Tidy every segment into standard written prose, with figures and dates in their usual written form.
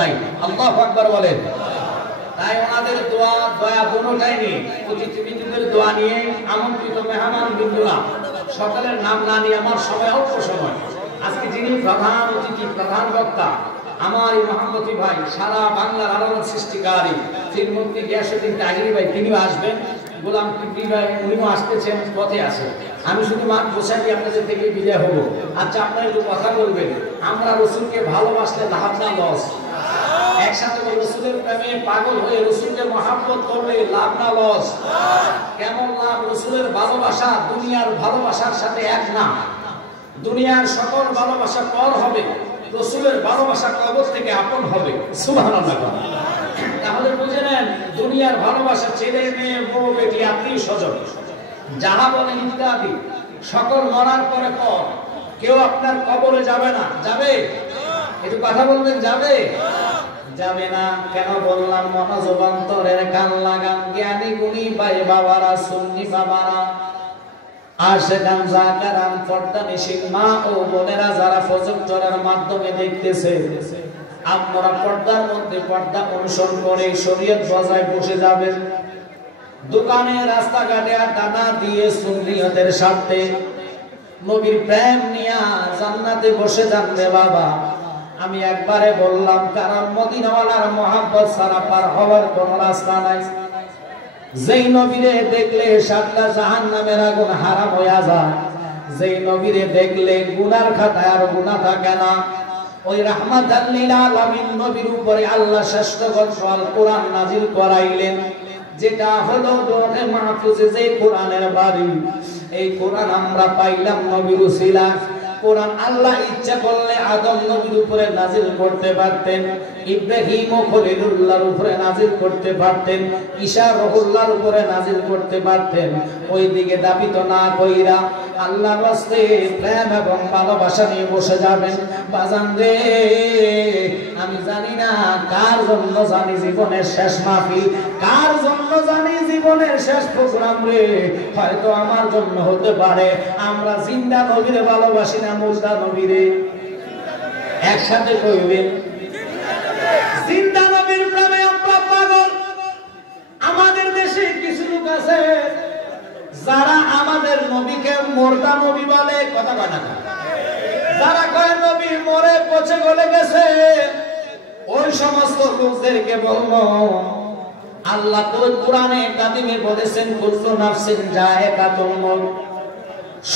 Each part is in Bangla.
নাই। আল্লাহু আকবার বলেন। তাই ওনাদের দোয়া দয়া দুটোটাই নিয়ে, অতিথিবৃন্দদের দোয়া নিয়ে, আমন্ত্রিত মেহমান বিন্দুরা সকলের নাম না নিয়ে আমার সময় অল্প সময়, আজকে যিনি প্রধান অতিথি প্রধান বক্তা আমার এই মহামতি ভাই, সারা বাংলার আলোড়ন সৃষ্টিকারী শ্রীমন্ত্রী গিয়াসউদ্দিন তাহিরি ভাই, তিনিও আসবেন। গোলাম কিবরি ভাই উনিও আসতেছেন, পথে আছে। আমি শুধু মাঠ বসাই দিয়ে আপনাদের থেকে বিদায় হবো। আচ্ছা, আপনারা একটু কথা বলবেন, আমরা রসুলকে ভালোবাসলে লাভ না লস? একসাথে রসুলের প্রেমে পাগল হয়ে রসুলকে মহাব্বত করলে লাভ না লস? কেমন লাভ? রসুলের ভালোবাসা দুনিয়ার ভালোবাসার সাথে এক না। দুনিয়ার সকল ভালোবাসা পর হবে, রসুলের ভালোবাসা কবর থেকে আপন হবে। সুবহানাল্লাহ। তাহলে বুঝে নেন, দুনিয়ার ভালোবাসা ছেলে মেয়ে বউ বেটি আত্মীয় স্বজন যারা বলেন ইত্যাদি সকল মরার পরে পর, কেউ আপনার কবরে যাবে না। যাবে? একটু কথা বলবেন, যাবে? যাবে না। কেন বললাম? মনোযোগ অন্তরের কান লাগান, জ্ঞানী গুণী ভাই বাবারা, সুন্নি বাবারা, আশেকান জাকারান, পর্দা নিশিন মা ও বোনেরা যারা প্রজেক্টরের মাধ্যমে দেখতেছে, আপনারা পর্দার মধ্যে পর্দা অনুসরণ করে শরীয়ত বজায় বসে যাবেন। দোকানে রাস্তাঘাটে আড্ডা দিয়ে সুন্নিয়তের স্বার্থে নবীর প্রেম নিয়া জান্নাতে বসে যান রে বাবা। আমি একবারে বললাম, কারণ মদিনাওয়ালার মহাব্বত ছাড়া পার হওয়ার কোন রাস্তা নাই। যেই নবীরে দেখলে সাতটা জাহান্নামের আগুন হারাম হয়ে যায়, যেই নবীরে দেখলে গুনার খাতায় আর গুনাহ থাকে না, ওই রাহমাতাল লিল আলামিন নবীর উপরে আল্লাহ শ্রেষ্ঠ গ্রন্থ আল কোরআন নাজিল করাইলেন, যেটা হলো লৌহে মাহফুজে যে কোরআনের বাড়ি। এই কোরআন আমরা পাইলাম নবীর উসিলা। কোরআন আল্লাহ ইচ্ছা করলে আদম নবীর উপরে নাজিল করতে পারতেন, ইব্রাহিম ও খলিলুল্লাহর উপরে নাজিল করতে পারতেন, ঈসা রুহুল্লাহর উপরে নাজিল করতে পারতেন। ওই দিকে দাবিত না কইরা আল্লাহর রাস্তে প্রেম এবং ভালোবাসা নিয়ে বসে যাবেন। বাজান রে, আমি জানি না কার জন্য জানি জীবনের শেষ মাহফিল, কার জন্য জানি জীবনের শেষ প্রোগ্রাম রে। হয়তো আমার জন্য হতে পারে। আমরা জিন্দা নবীরে ভালোবাসি না মুর্দা নবীরে? একসাথে কইবেন, জিন্দা নবীর প্রেমে আমরা পাগল। আমাদের দেশে কিছু লোক আছে যারা আমাদের নবীকে মুর্দা নবী বলে, কথা কয় না? যারা কয় নবী মরে পচে গলে গেছে, ওই সমস্ত লোকদেরকে বলবো, আল্লাহ তো কোরআনে কাদিমে বলেছেন, কুল্লু নাফসিন যায়কাতুল মউত,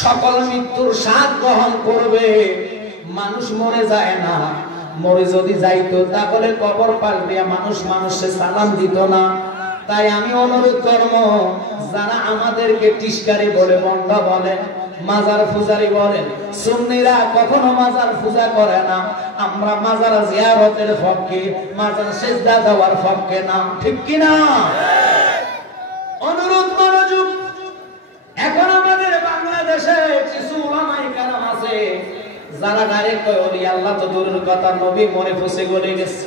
সকল মৃত্যুর স্বাদ গ্রহণ করবে। মানুষ মরে যায় না, মরে যদি যাইতো তাহলে কবর পাশ দিয়ে মানুষ মানুষে সালাম দিত না। তাই আমি অনুরোধ করব, যারা আমাদেরকে টিস্কারি বলে, বন্ধা বলে, মাজার পূজারি বলেন, সুন্নিরা কখনো মাজার পূজা করে না। আমরা মাজার জিয়ারতের পক্ষে, মাজার সিজদা দেওয়ার পক্ষে না, ঠিক কি না? অনুরোধ মনোযোগ। এখন আমাদের বাংলাদেশে কিছু উলামায়ে কেরাম আছে যারা ডাইরেক্ট কয়, ওলি আল্লাহ তো দূরের কথা, নবী মরে পচে গলে গেছে।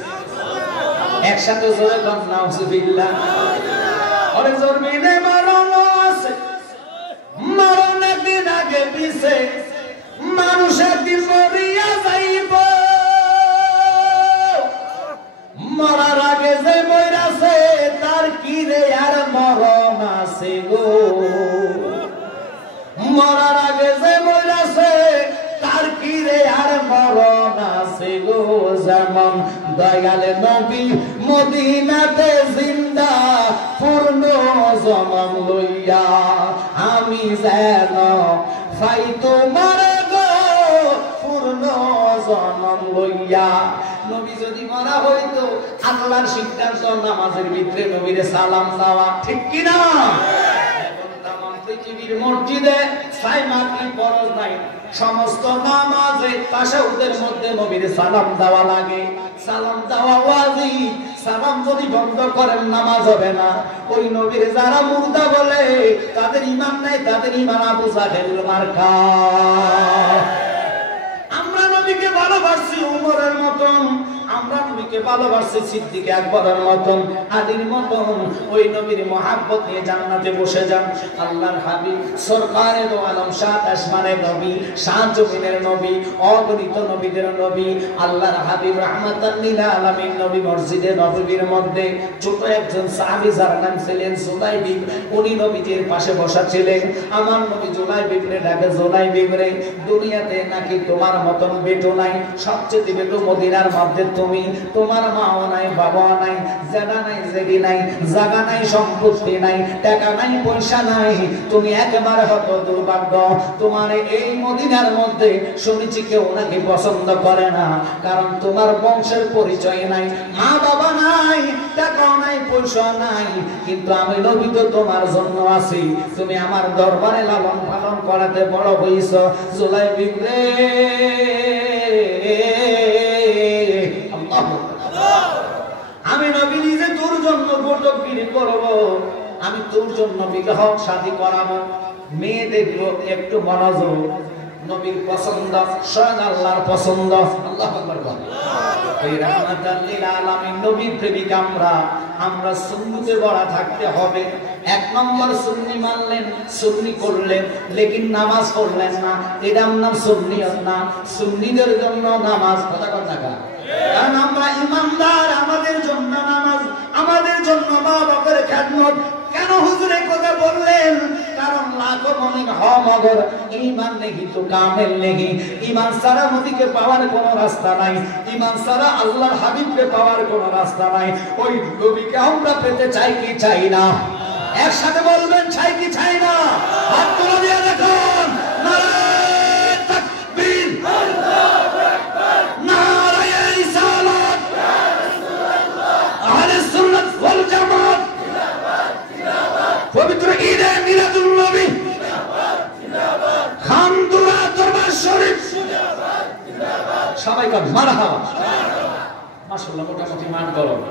একসাথে জোরে কর নাউজুবিল্লাহ। আরে জমিনে মরণ আছে, মরণ একদিন আগে পিছে মানুষের দিন মরিয়া যাইব। মরার আগে যে মইরাছে তার কি রে আর মরণ আছে গো। মরার আগে যে মইরাছে তার কি রে আর মরণ আছে গো। যেমন দয়ালে নবী মদিনাতে জিন্দা পূর্ণ জনম লইয়া, আমি যেন পাই তোমার গো পূর্ণ জনম লইয়া। নবী যদি মারা হইতো, আল্লাহর সিদ্ধান্ত নামাজের ভিতরে নবীরে সালাম দেওয়া, ঠিক কি না? পৃথিবীর মসজিদে ছয় মাত্রিক ফরজ নাই, সমস্ত নামাজে তাশাহুদের মধ্যে নবীরে সালাম দেওয়া লাগে। সালাম দেওয়া ওয়াজিব। সালাম যদি বন্ধ করেন নামাজ হবে না। ওই নবীরে যারা মুর্দা বলে তাদের ঈমান নাই, তাদের ঈমান আবু জাহেল মার্কা। আমরা নবীকে ভালোবাসি উমরের মতন, আমরা নবীকে ভালোবাসি সিদ্দিক আকবরের মতন, আলীর মতন। ওই নবীর মহব্বত নিয়ে জান্নাতে বসে যান। আল্লাহর হাবিব সরকারে দো আলম, সাত আসমানের নবী, সাত জমিনের নবী, অগণিত নবীদের নবী, আল্লাহর হাবিব রাহমাতাল লিল আলামিন নবী মসজিদে নববীর মধ্যে ছোট একজন সাহাবী যার নাম ছিলেন জুলাইবিব, উনি নবীজির পাশে বসা ছিলেন। আমার নবী জুলাইবিবরে ডাকে, জুলাইবিবরে, দুনিয়াতে নাকি তোমার মতন বেটো নাই, সবচেয়ে বেটো মদিনার মধ্যে তুমি। তোমার মাও নাই, বাবাও নাই, জায়গা নাই, জেগি নাই, জায়গা নাই, সম্পত্তি নাই, টাকা নাই, পয়সা নাই, তুমি একেবারে হত দুর্ভাগ্য। তোমার এই মদিনার মধ্যে শুনেছি কেউ নাকি পছন্দ করে না, কারণ তোমার বংশের পরিচয় নাই, মা বাবা নাই, টাকাও নাই, পয়সা নাই, কিন্তু আমি নবী তো তোমার জন্য আছি। তুমি আমার দরবারে লালন পালন করাতে বড় হইছ। জুলাইবিব রে, আমি নবী নিজে তোর জন্য বটগিরি করব, আমি তোর জন্য বিবাহ শাদী করাবো, মেয়ে দেখবো, একটু মনোযোগ, নবীর পছন্দ, স্বয়ং আল্লাহর পছন্দ। আল্লাহু আকবার বল। এই রাহমাতাল লিল আলামিন নবীর প্রেমিক আমরা সুন্নতে গড়া থাকতে হবে। এক নম্বর সুন্নি মানলেন, সুন্নি করলেন, লেকিন নামাজ পড়লেন না, এটার নাম সুন্নিয়ত না। সুন্নিদের জন্য নামাজ, কথা কথা কা, কারণ আমরা ইমানদার, আমাদের জন্য নামাজ, আমাদের জন্য মা বাবার খেদমত। কেন হুজুর এই কথা বললেন? কারণ লাখো মুমিন মগর ঈমান নেহি তো কামেল নেহি। ঈমান ছাড়া নবীকে পাওয়ার কোনো রাস্তা নাই, ঈমান ছাড়া আল্লাহর হাবিবকে পাওয়ার কোনো রাস্তা নাই। ওই নবীকে আমরা পেতে চাই কি চাই না? একসাথে বলবেন, চাই কি চাই না? হাত তুলে দিয়ে দেখুন। নারায়ে তাকবীর, আল্লাহু আকবার, নারায়ে রিসালাত, ইয়া রাসূলুল্লাহ, আহলে সুন্নাত ওয়াল জামাত, জিন্দাবাদ জিন্দাবাদ, পবিত্র ঈদে মিলাদুন নবী, জিন্দাবাদ জিন্দাবাদ, খানদুরা দরবার শরীফ, জিন্দাবাদ জিন্দাবাদ, সবাই কান মারহাবা মাশাআল্লাহ। মোটামুটি মান গরম।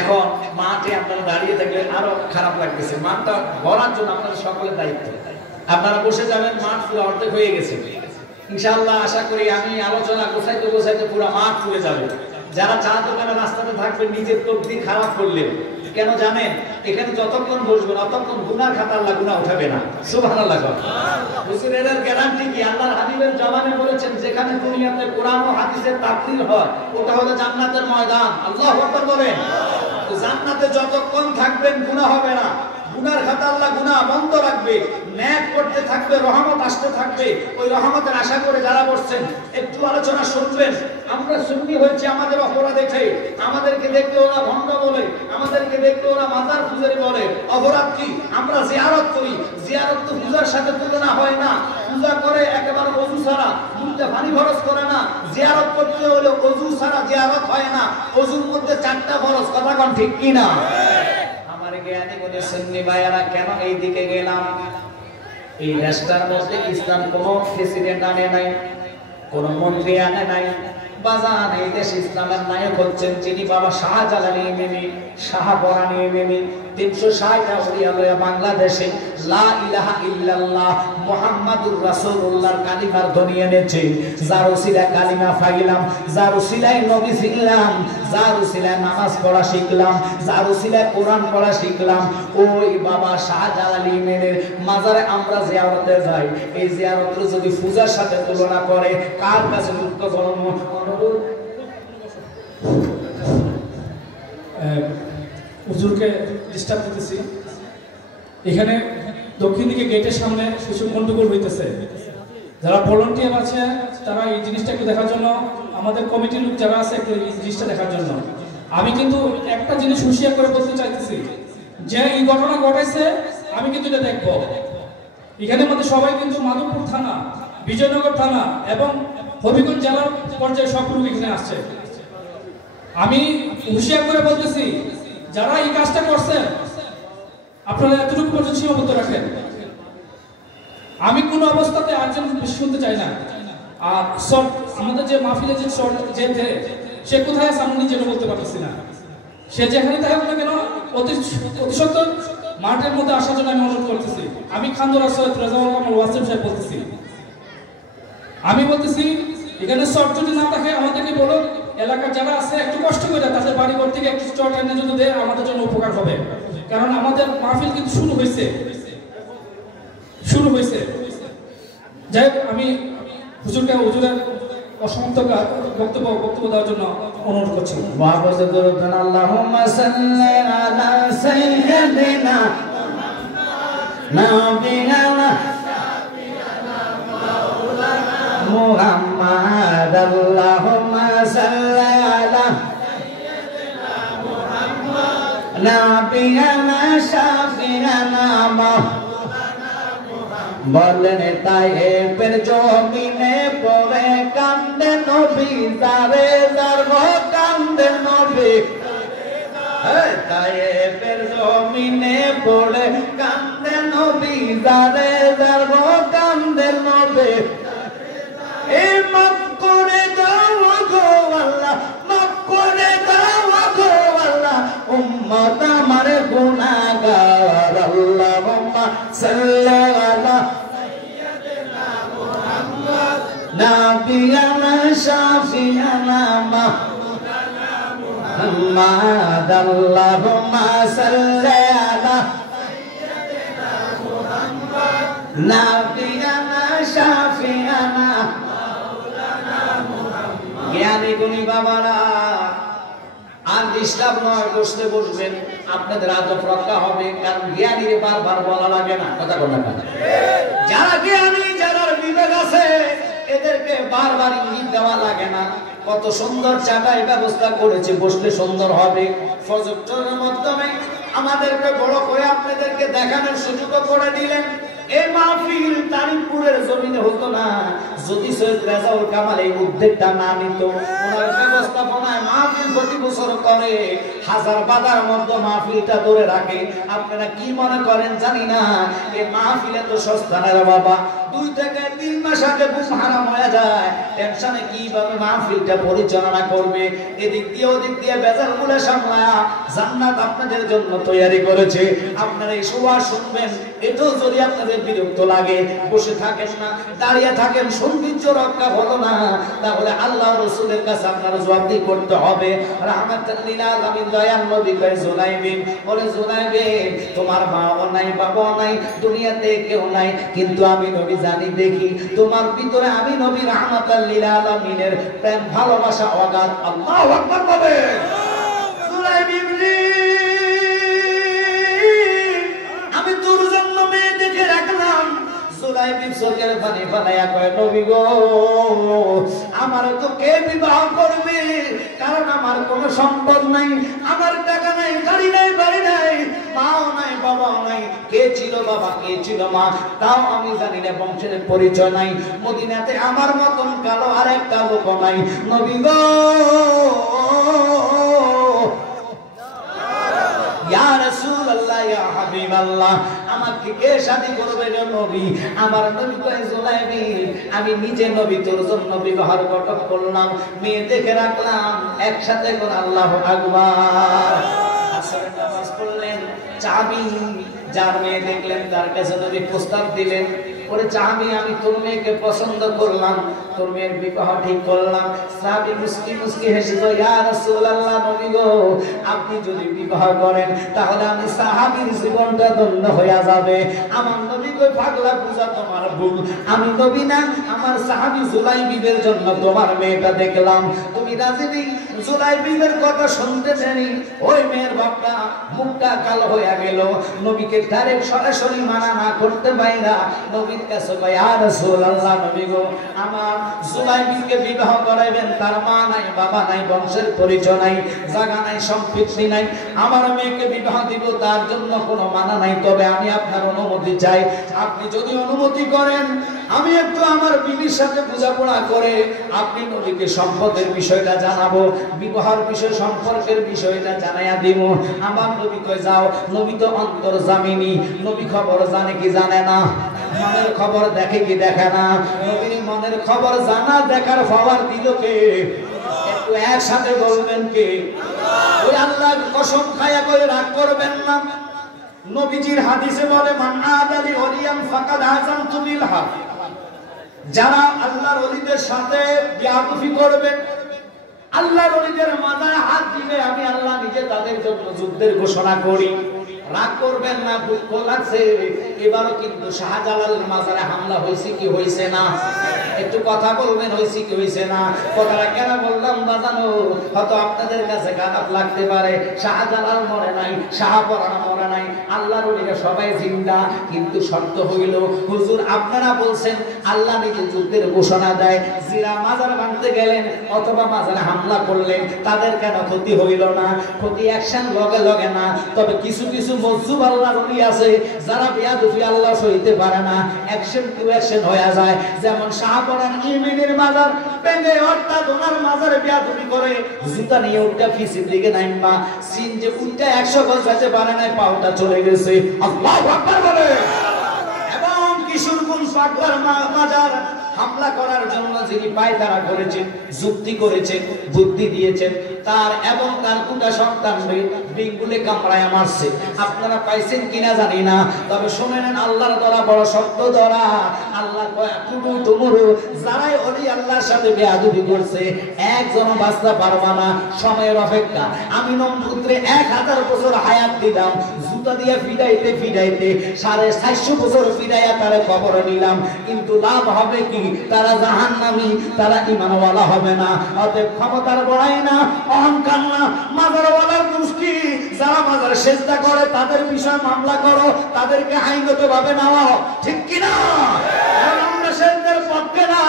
এখন মাঠে আপনারা দাঁড়িয়ে থাকলে আরো খারাপ লাগতেছে। মাঠটা ভরার জন্য আপনাদের সকলের দায়িত্ব। আপনারা বসে যাবেন, মাঠ পুরো অর্ধেক হয়ে গেছে ইনশাআল্লাহ। আশা করি আমি আলোচনা গোছাইতে গোছাইতে পুরো মাঠ পুরে যাবে। যারা চা দোকানে রাস্তাতে থাকবেন, নিজের তকদির খারাপ করলেন, কেন জানেন? এখানে যতক্ষণ বসবেন ততক্ষণ গুনার খাতা আল্লাহ গুনাহ উঠাবে না। সুবহানাল্লাহ। হুজুর এর গ্যারান্টি কি? আল্লাহর হাবিবের জবানে বলেছেন, যেখানে দুনিয়াতে কোরআন ও হাদিসের তাফসীর হয় ওটা হলো জান্নাতের ময়দান। আল্লাহু আকবার বলেন। তো জান্নাতে যতক্ষণ থাকবেন গুনাহ হবে না, গুনার খাতা আল্লাহ গুনাহ বন্ধ রাখবে, নেক করতে থাকবে, রহমত আসতে থাকবে। ওই রহমতের আশা করে যারা বসছেন একটু আলোচনা শুনবেন। আমরা সুন্নি হয়েছে আমাদের অপরাধ দেখে, আমাদেরকে দেখতে ওরা ভণ্ড বলে, আমাদেরকে দেখতে ওরা মাজার পূজারি বলে। অপরাধ কি? আমরা জিয়ারত করি, জিয়ারত তো পূজার সাথে তুলনা হয় না। পূজা করে একেবারে ওযু ছাড়া, দুধে পানি খরচ করে না। জিয়ারত করতে হলে ওযু ছাড়া জিয়ারত হয় না। ওযুর মধ্যে 4টা ফরজ, কথা কোন ঠিক কি না? আমার জ্ঞানী বলে সুন্নি ভাইয়ারা, কেন এই দিকে গেলাম? এই দেশটার মধ্যে ইসলাম কোন প্রেসিডেন্ট আনে নাই, কোন মন্ত্রী আনে নাই। বাজান এই দেশ ইসলামের নায়ক হচ্ছেন যিনি বাবা শাহজালাল ইমামি, শাহপরানী ইমামি 360টা ওলিয়া লয়া বাংলাদেশে লা ইলাহা ইল্লাল্লাহ মুহাম্মাদুর রাসূলুল্লাহর কালিমার ধ্বনি এনেছে। যার ওসিলায় কালিমা পাইলাম, যার ওসিলায় নবী শিখলাম, যার ওসিলায় নামাজ পড়া শিখলাম, যার ওসিলায় কোরআন পড়া শিখলাম। ওই বাবা শাহজালাল ইমামের মাজারে আমরা জিয়ারতে যাই। এই জিয়ারত যদি পূজার সাথে তুলনা করে, কার কাছে মুক্ত জন্ম হুজুরকে ডিস্টার্ব করতেছি। এখানে দক্ষিণ দিকে গেটের সামনে কিছু গন্ডগোল হইতেছে। যারা ভলান্টিয়ার আছে তারা এই জিনিসটা একটু দেখার জন্য, আমাদের কমিটির লোক যারা আছে একটু এই জিনিসটা দেখার জন্য। আমি কিন্তু একটা জিনিস হুঁশিয়ার করে বলতে চাইতেছি যে এই ঘটনা ঘটাইছে, আমি কিন্তু এটা দেখবো। এখানের মধ্যে সবাই কিন্তু মাধবপুর থানা, বিজয়নগর থানা এবং হবিগঞ্জ জেলার পর্যায়ে সব লোক এখানে আসছে। আমি হুঁশিয়ার করে বলতেছি, যারা এই কাজটা করছেন আপনারা এতটুকু পর্যন্ত সীমাবদ্ধ রাখেন। আমি কোনো অবস্থাতে আর্জেন্ট বেশি শুনতে চাই না। আর আমাদের যে মাহফিলে যে সে কোথায় আছে আমি নিজেও বলতে পারতেছি না। সে যেখানে থাকুক না কেন অতি সত্তর মাঠের মধ্যে আসার জন্য আমি অনুরোধ করতেছি। আমি খানদুরা সৈয়দ রেজাউল কামাল ওয়াসিম সাহেব বলতেছি, আমি বলতেছি এখানে শর্ট যদি না থাকে আমাদেরকে বলো, এলাকার যারা আছে একটু কষ্ট করে তাদের বাড়িঘর থেকে একটু চট এনে যদি দেয় আমাদের জন্য উপকার হবে, কারণ আমাদের মাহফিল কিন্তু শুরু হয়েছে। যাই হোক, আমি হুজুরের অসমাপ্ত বক্তব্য দেওয়ার জন্য অনুরোধ করছি। আল্লাহুম্মা সাল্লি আলা সাইয়্যিদিনা নাবিয়ানা মুহাম্মাদ, আল্লাহুম্মা সাল্লি আলা নাবিয়ানা শাফিয়ানা বলেন তায়েফের জমিনে পড়ে কান্দে নবী, যারে যার কান্দে নবী। তায়েফের জমিনে পড়ে কান্দে নবী, যারে যার কান্দে নবী। এই মাফ করে দাও গো আল্লাহ, মাফ করে দাও গো আল্লাহ, উম্মত আমার গুনাহগার। আল্লাহুম্মা সাল্লি আলা নাবিয়ানা শাফিয়ানা মুহাম্মাদ, আল্লাহুম্মা সাল্লি আলা নাবিয়ানা শাফিয়ানা। জ্ঞানী গুণী বাবারা, আর ডিস্টার্ব নয়, বসতে বসবেন, আপনাদের আদব রক্ষা হবে, কারণ জ্ঞানীরে বারবার বলা লাগে না, কথা বলা লাগে। যারা জ্ঞানী, যারা বিবেক আছে, এদেরকে বারবার ইঙ্গিত দেওয়া লাগে না। কত সুন্দর জায়গায় ব্যবস্থা করেছে, বসলে সুন্দর হবে। প্রজেক্টরের মাধ্যমে আমাদেরকে বড় করে আপনাদেরকে দেখানোর সুযোগ করে দিলেন। এই মাহফিল তারিফপুরের জমিনে হতো না যদি সৈয়দ রেজাউল কামাল এই উদ্যোগটা না নিত। ওনার ব্যবস্থাপনায় মাহফিল প্রতি বছর করে, হাজার বাধার মধ্যে মাহফিলটা ধরে রাখে। আপনারা কি মনে করেন জানি না, এই মাহফিলে তো সস্তা না রে বাবা। 2 থেকে 3 মাস আগে বুঝ হারাম হয়ে যায়, টেনশনে কিভাবে মাহফিলটা পরিচালনা করবে। এদিক দিয়ে ওদিক দিয়ে বেজালগুলো সামলায়া জান্নাত আপনাদের জন্য তৈরি করেছে। আপনারা এই সুবাস শুনবেন, এটাও যদি আপনাদের বিরক্ত লাগে, বসে থাকেন না, দাঁড়িয়ে থাকেন, সৌন্দর্য রক্ষা হলো না, তাহলে আল্লাহ রাসূলের কাছে আপনারা জবাবদিহি করতে হবে। রাহমাতুল লিল আলামিন দয়াল নবী কয় জুলাইবিন, বলে জুলাইবিন তোমার মাও নাই, বাবাও নাই, দুনিয়াতে কেউ নাই, কিন্তু আমি নবী জানি, দেখি তোমার ভিতরে আমি নবী রাহমাতুল লিল আলামিনের প্রেম ভালোবাসা অগাধ। আল্লাহু আকবার বলে। জুলাইবিন আমি তোর জন্য মেয়ে দেখে রাখলাম। জুলাইবিন চোখের পানি ফেলাইয়া কয় নবী গো, আমার তো কে বিবাহ করবে, কারণ আমার কোনো সম্পদ নাই, আমার টাকা নাই, গাড়ি নাই, বাড়ি নাই, মাও নাই, বাবাও নাই, কে ছিল বাবা, কে ছিল মা তাও আমি জানি না, বংশের পরিচয় নাই, মদিনাতে আমার মতন কালো আর একটা লোক নাই। নবী গো, ইয়া রাসূলুল্লাহ, ইয়া হাবিবাল্লাহ, আমাকে কে শাদী করবে রে নবী? আমার নবী কয় জুলাইবিন আমি নিজে নবী তোর জন্য বিবাহের ঘটক করলাম, মেয়ে দেখে রাখলাম, একসাথে কোন আল্লাহু আকবার। আসরের নামাজ পড়লেন, চাবি যার মেয়ে দেখলেন তার কাছে নবী প্রস্তাব দিলেন, ওরে চাবি আমি তোর মেয়েকে পছন্দ করলাম, তোর মেয়ের বিবাহ ঠিক করলাম। সাহাবী মুস্কি মুস্কি হেসে কয় ইয়া রাসূলুল্লাহ, নবী গো আপনি যদি বিবাহ করেন তাহলে আমি সাহাবীর জীবনটা ধন্য হয়ে যাবে। আমার নবী কয় পাগলা পূজা তোমার ভুল, আমি নবী না, আমার সাহাবী জুলাইবিবের জন্য তোমার মেয়েটা দেখলাম, তুমি রাজি নেই। জুলাইবিবের কথা শুনতে জানি ওই মেয়ের বাপটা মুখটা কালো হয়ে গেল, নবীকে ডাইরেক্ট সরাসরি মানা না করতে পাইরা নবীর কাছে কয় ইয়া রাসূলুল্লাহ, নবী গো আমার জুলাইবিকে বিবাহ করাইবেন, তার মা নাই, বাবা নাই, বংশের পরিচয় নাই, জায়গা নাই, সম্পত্তি নাই, আমার মেয়েকে বিবাহ দিব, তার জন্য কোনো মানা নাই, তবে আমি আপনার অনুমতি চাই। আপনি যদি অনুমতি করেন আমি একটু আমার বিবির সাথে বোঝাপড়া করে আপনি নবীকে সম্পদের বিষয়টা জানাবো, বিবাহের বিষয় সম্পর্কের বিষয়টা জানাইয়া দিব। আমার নবী কয় যাও। নবী তো অন্তর্জামিনী, নবী খবর জানে কি জানে না, মনের খবর দেখে কি দেখে না, নবীর মনের খবর জানা দেখার পাওয়ার দিল কে? একটু একসাথে বলবেন কে? ওই আল্লাহর কসম খায়া কই রাগ করবেন না। নবীজির হাদিসে বলে মান আদালি ওলিয়ান ফাকাদ আযানতু বিল হক, যারা আল্লাহর ওলিদের সাথে বেয়াদবি করবে, আল্লাহর ওলিদের মাথায় হাত দিলে আমি আল্লাহ নিজে তাদের জন্য যুদ্ধের ঘোষণা করি। রাগ করবেন না, দুঃখ লাগছে। এবারও কিন্তু শাহজালালের মাজারে হামলা হয়েছে কি হয়েছে না? একটু কথা বলবেন, হয়েছে কি হয়েছে না? কথাটা কেন বললাম বাজানো, হয়তো আপনাদের কাছে খারাপ লাগতে পারে। শাহজালাল মরে নাই, শাহপরাণ মরে নাই, আল্লাহর ওলিরা সবাই জিন্দা। কিন্তু শর্ত হইল, হুজুর আপনারা বলছেন আল্লাহ নিজে যুদ্ধের ঘোষণা দেয়, যারা মাজার ভাঙতে গেলেন অথবা মাজারে হামলা করলেন তাদের কেন ক্ষতি হইল না? ক্ষতি অ্যাকশন লগে লগে না, তবে কিছু কিছু মজজুব আল্লাহর ওলি আছে যারা বেয়াদবি আল্লাহ সইতে পারে না, অ্যাকশন টু অ্যাকশন হয়ে যায়। যেমন শাহপরাণ ইমিনের মাজার ভেঙে অর্থাৎ ওনার মাজারে বেয়াদবি করে জুতা নিয়ে উঠটা ফিসির দিকে নাইমা সিন যে উঠটা 100 গজ যেতে পারে না, পাউটা চলে গেছে। আল্লাহু আকবার বলে। এবং কিশোরগঞ্জ পাগলার মাজার হামলা করার জন্য যিনি পায়তারা করেছেন, যুক্তি করেছেন, বুদ্ধি দিয়েছেন, তার এবং তার দুটা সন্তান বিঙ্গুলে কামড়ায় মারছে। আপনারা পাইছেন কিনা জানি না, তবে শুনেন আল্লাহর দ্বারা বড় শক্ত দ্বারা আল্লাহ তুমুরু যারাই ওলি আল্লাহর সাথে বেয়াদবি করছে একজন বাঁচতে পারবা না, সময়ের অপেক্ষা। আমি নমপুত্রে 1000 বছর হায়াত দিলাম, জুতা দিয়ে ফিডাইতে ফিডাইতে 450 বছর ফিডাইয়া তারে কবরে নিলাম, কিন্তু লাভ হবে কি? তারা জাহান্নামী, তারা ঈমানওয়ালা হবে না। অতএব ক্ষমতার বড়াই না, অহংকার না, মাজারওয়ালার দুষ্টি যারা মাজার সেজদা করে তাদের বিষয়ে মামলা করো, তাদেরকে আইনগতভাবে নাও, ঠিক কি না? আমরা সেজদার পক্ষে না,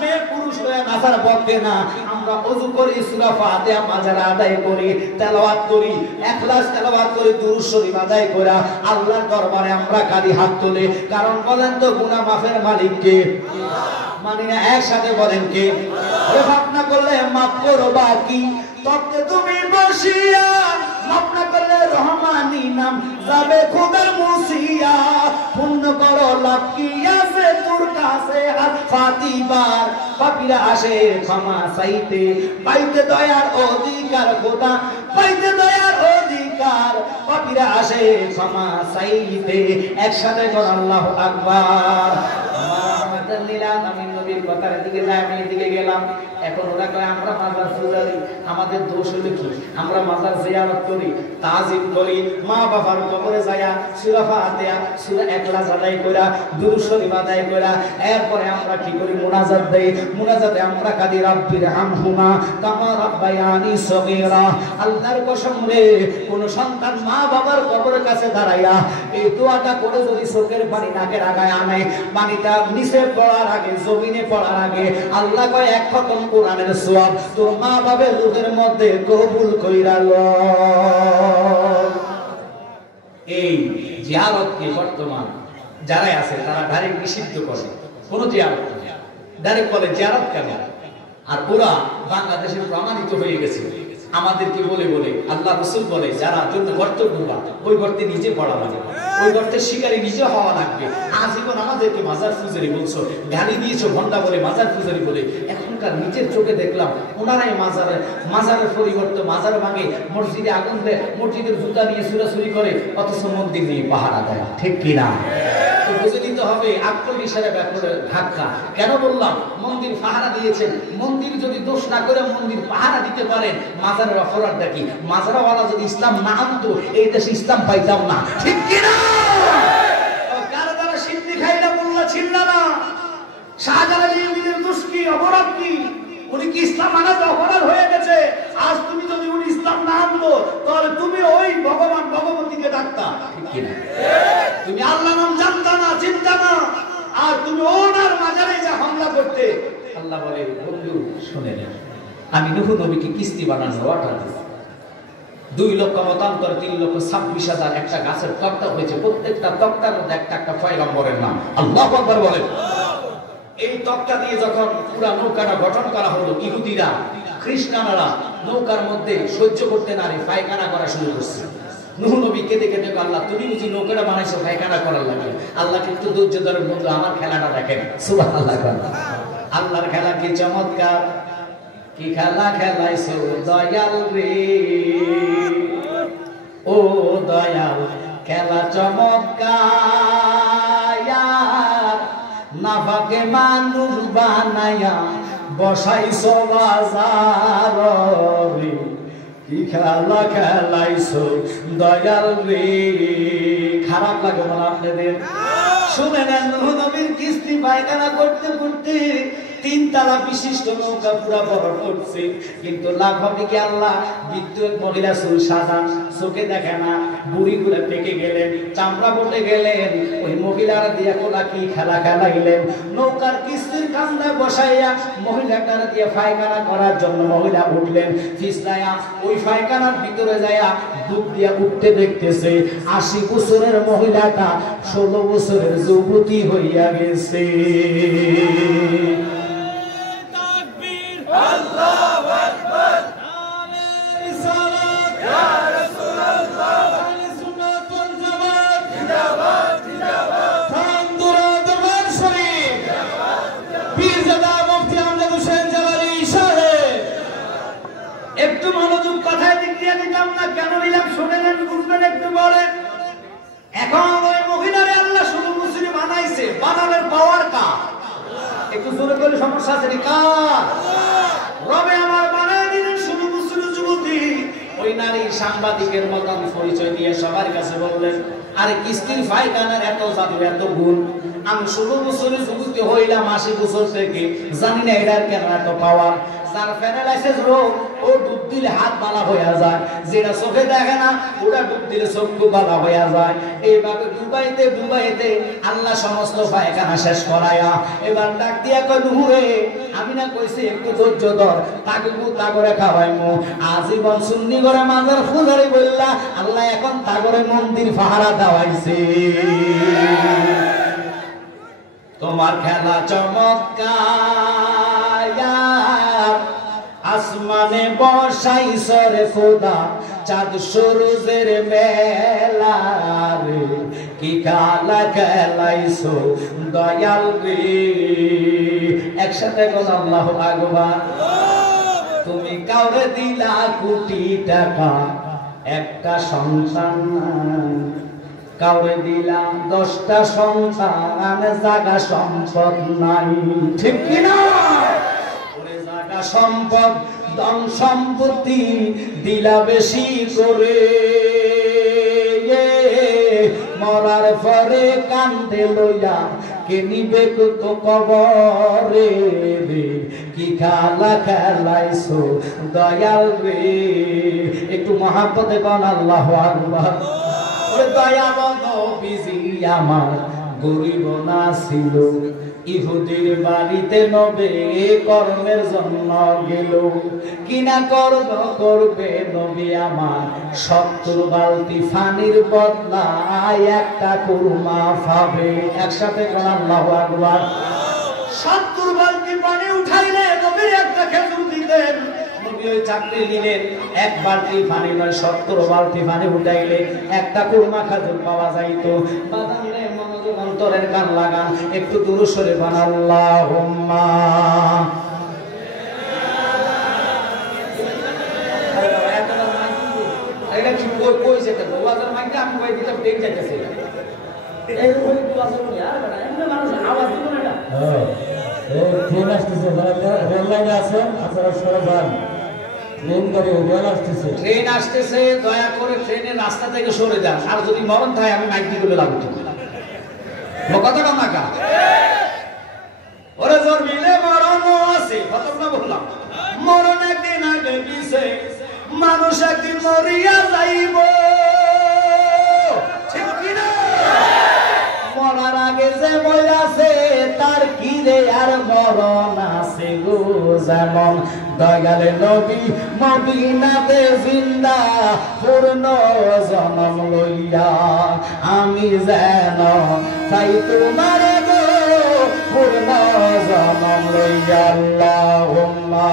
মেয়ে পুরুষ হয়ে নাচার পক্ষে না। আমরা ওযু করি, সূরা ফাতিহা মাজারে আদায় করি, তেলাওয়াত করি, ইখলাস তেলাওয়াত করি, দুরূদ শরীফ আদায় করা আল্লাহর দরবারে আমরা কাঁদি হাত তুলে। কারণ বলেন তো গুনাহ মাফের মালিক কে? মানি না, একসাথে বলেন কে? মাফ না করলে মাফ করো বাকি, তবে তুমি বসিয়া মাফ না করলে রহমানি নাম যাবে খোদার মুসিয়া। পূর্ণ করো লাভ কি আছে তোর কাছে হাত ফাতিবার, পাপীরা আসে ক্ষমা চাইতে, পাইতে দয়ার অধিকার খোদা, পাইতে দয়ার অধিকার, পাপীরা আসে ক্ষমা চাইতে। একসাথে কর আল্লাহু আকবার। আমি নবীর কথার দিকে যাই, আমি এদিকে গেলাম। এখন ওরা কয় আমরা মাজার পূজারি, আমাদের দোষ হলো কি? আমরা মাজার জিয়ারত করি, তাজিম করি, মা বাবার কবরে যায়া সূরা ফাতিহা, সূরা ইখলাস আদায় কইরা, দুরূদ শরীফ আদায় কইরা, এরপরে আমরা কি করি? মুনাজাত দেই। মুনাজাতে আমরা কাঁদি রাব্বির হামহুমা কামা রাব্বায়ানি সগীরা। আল্লাহর কসম রে, কোন সন্তান মা বাবার কবরের কাছে দাঁড়াইয়া এই দোয়াটা করে যদি চোখের পানি নাকের আগায় আনে, পানিটা নিচে পড়ার আগে, জমিনে পড়ার আগে, আল্লাহ কয় এক খতম কোরআনের সওয়াব তোর মা বাবার রূহের মধ্যে কবুল কইরা লও। এই জিয়ারতকে বর্তমান যারাই আছে তারা ডাইরেক্ট নিষিদ্ধ করে, কোন জিয়ারত ডাইরেক্ট বলে জিয়ারত কেন? আর পুরা বাংলাদেশের প্রমাণিত হয়ে গেছে আমাদেরকে বলে বলে আল্লাহ রাসূল বলে যারা জন্য গর্ত করবা ওই গর্তে নিজে পড়া লাগে, ওই গর্তের শিকারী নিজে হওয়া লাগবে। আজীবন আমাদেরকে মাজার পূজারি বলছো, গালি দিয়েছো ঘন্টা বলে মাজার পূজারি বলে। এখনকার নিজের চোখে দেখলাম ওনারাই মাজারের পরিবর্তে মাজার ভাঙে, মসজিদে আগুন দেয়, মসজিদের জুতা নিয়ে চুরাচুরি করে, অথচ মন্দির নিয়ে পাহারা দেয়, ঠিক কিনা? তো বুঝে নিতে হবে আকল ইশারা ব্যাপারে ধাক্কা। কেন বললাম? মন্দির পাহারা দিয়েছেন, মন্দির যদি দোষ না করে মন্দির পাহারা দিতে পারেন, মাজারের অপরাধটা কি? মাজারওয়ালা যদি ইসলাম না আনতো এই দেশে ইসলাম পাইতাম না, ঠিক কিনা? কার দ্বারা সিদ্ধি খাইলা বললা ছিল্লা না? শাহজালালের দোষ কি, অপরাধ কি? উনি কি ইসলাম আনাতে অপরাধ হয়ে গেছে? আজ তুমি যদি উনি ইসলাম না আনতো তাহলে তুমি ওই ভগবান ভগবতীকে ডাকতা, ঠিক কিনা? তুমি আল্লাহ নাম জানতা না, চিন্তা না, আর তুমি ওনার মাজারে যা হামলা করতে। আল্লাহ বলে বন্ধু শুনে নে, আমি নূহ নবীকে কিস্তি বানানোর অর্ডার দিয়েছি। 2 লক্ষ মতান্তর 3,26,000 একটা গাছের তক্তা হয়েছে, প্রত্যেকটা তক্তার মধ্যে একটা একটা পয়গম্বরের নাম। আল্লাহু আকবার বলেন। এই তক্তা দিয়ে যখন পুরা নৌকাটা গঠন করা হলো, ইহুদিরা খ্রিস্টানরা নৌকার মধ্যে সহ্য করতে না রে পায়খানা করা শুরু করছে। নূহ নবী কেঁদে কেঁদে আল্লাহ তুমি বুঝি নৌকাটা বানাইছো পায়খানা করার লাগে? আল্লাহ কিন্তু ধৈর্য ধরে বন্ধু আমার খেলাটা দেখেন, সুবহানাল্লাহ। আল্লাহর খেলা কি চমৎকার, কি খেলা খেলাইছো দয়াল রে, ও দয়াল খেলা চমৎকার। নাফাকে মানুষ বানায়া বসাইছো বাজার রে, কি খেলা খেলাইছো দয়াল রে। খারাপ লাগে বলা আপনাদের? শুনে নেন, নূহ নবীর কিস্তি পায়খানা করতে করতে 3 তলা বিশিষ্ট নৌকা পুরা বড় করছে, কিন্তু লাভ হবে কি? আল্লাহ বিদ্যুৎ মহিলা চুল সাদা, চোখে দেখে না, বুড়ি গুলা পেকে গেলেন, চামড়া বটে গেলেন, ওই মহিলারা দিয়ে কোলা কি খেলা খেলাইলেন। নৌকার কিস্তির কান্দায় বসাইয়া মহিলাটার দিয়ে পায়খানা করার জন্য মহিলা উঠলেন, ফিসলাইয়া ওই পায়খানার ভিতরে যাইয়া দুধ দিয়া উঠতে দেখতেছে 80 বছরের মহিলাটা 16 বছরের যুবতী হইয়া গেছে। আল্লাহু আকবার, নারে রিসালাত, ইয়া রাসূলুল্লাহ, আহলে সুন্নাত ওয়াল জামাত, জিন্দাবাদ জিন্দাবাদ, থানদুরা দরবার শরীফ, জিন্দাবাদ জিন্দাবাদ, পীরজাদা মুফতি আমজাদ হোসেন জালালী সাহেব। একটু মনোযোগ, কথায় দিক দিয়ে দিলাম না, কেন নিলাম শুনে নেন, বুঝবেন একটু পরে। এখন ওই মহিলারে আল্লাহ 16 বছরে বানাইছে, বানানোর পাওয়ার কার? একটু জোরে বলে সমস্যা আছে নি? কার? রবে আমার বানায় দিলেন 16 বছরের যুবতী। ওই নারী সাংবাদিকের মতন পরিচয় দিয়ে সবার কাছে বললেন, আরে কিস্তির পায়খানার এত জাদু এত গুণ, আমি 16 বছরের যুবতী হইলাম 80 বছর থেকে, জানি না এটার কেন এত পাওয়ার। যার প্যারালাইসিস রোগ, ও ডুব দিলে হাত বালা হয়ে যায়, যেটা চোখে দেখে না ওটা ডুব দিলে চক্ষু বালা হয়ে যায়। এইভাবে ডুবাইতে ডুবাইতে আল্লাহ সমস্ত পায়খানা শেষ করায়া এবার ডাক দিয়া কই, নুহুরে আমি না কইছি একটু ধৈর্য ধর, তাকে তাগরে খাওয়াইমু। আজীবন সুন্নি করে মাজার ফুজারি বললা, আল্লাহ এখন তাগরে মন্দির পাহারা দেওয়াইছে। তোমার খেলা চমৎকার, আসমানে বসাইছো রে খোদা চাঁদ সূরজের মেলা রে, কি খেলা খেলাইছো দয়াল রে। একসাথে বল আল্লাহু আকবার। তুমি কাউরে দিলা কোটি টাকা, একটা সন্তান নাই, কাউরে দিলাম 10টা সন্তান, জায়গা সম্পদ নাই, ঠিক কিনা? ওরে জায়গা সম্পদ ধন সম্পত্তি দিলা বেশি করে, মরার পরে কান্দে লইয়া কে নিবে কত কবরে রে, কি খেলা খেলাইছো দয়াল রে। একটু মহাব্বতে কোন আল্লাহু আকবার। দয়াবন নবীজি আমার গরিব না ছিল, ইহুদির বাড়িতে নবে কর্মের জন্য গেল, কিনা কর্ম করবে নবী আমার 70 বালতি পানির বদলায় একটা কুরমা পাবে। একসাথে কোন আল্লাহু আকবার। 70 বালতি পানি উঠাইলে নবী একটা খেজুর দিতেন, নবী ওই চাকরি নিলেন, 1 বালতি পানি নয় 70 বালতি পানি উঠাইলে একটা কুরমা খেজুর পাওয়া যাইতো। বাদামে মনোযোগ অন্তরের কান লাগান, একটু দুরূদ শরীফ আল্লাহুম্মা। এটা কি কই যেতে ওয়াজের মাইকে আমি কই দিতে পেক যাইতেছে, এই ওই ওয়াজের আর বড় এমন মানুষ আওয়াজ দিব না। হ্যাঁ এই ট্রেন আসতেছে, রেল লাইনে আছে, আপনারা সরে যান, ট্রেন আসতেছে, দয়া করে ট্রেনের রাস্তা থেকে সরে যান। আর যদি মরণ থাকে আমি মাইক দিয়ে লাগু কথা কম না কা ওরে জোর মিলে মরণও আছে, খতম না বললাম। মরণ একদিন আগে পিছে মানুষ একদিন মরিয়া যাইব, ঠিক কিনা? মরার আগে যে বই আছে তার কি রে আর মরণ আছে গো। যেমন দয়ালে নবী মদিনাতে জিন্দা পূর্ণ জনম লইয়া, আমি যেন তাই তোমার গো পূর্ণ জনম লইয়া। আল্লাহুম্মা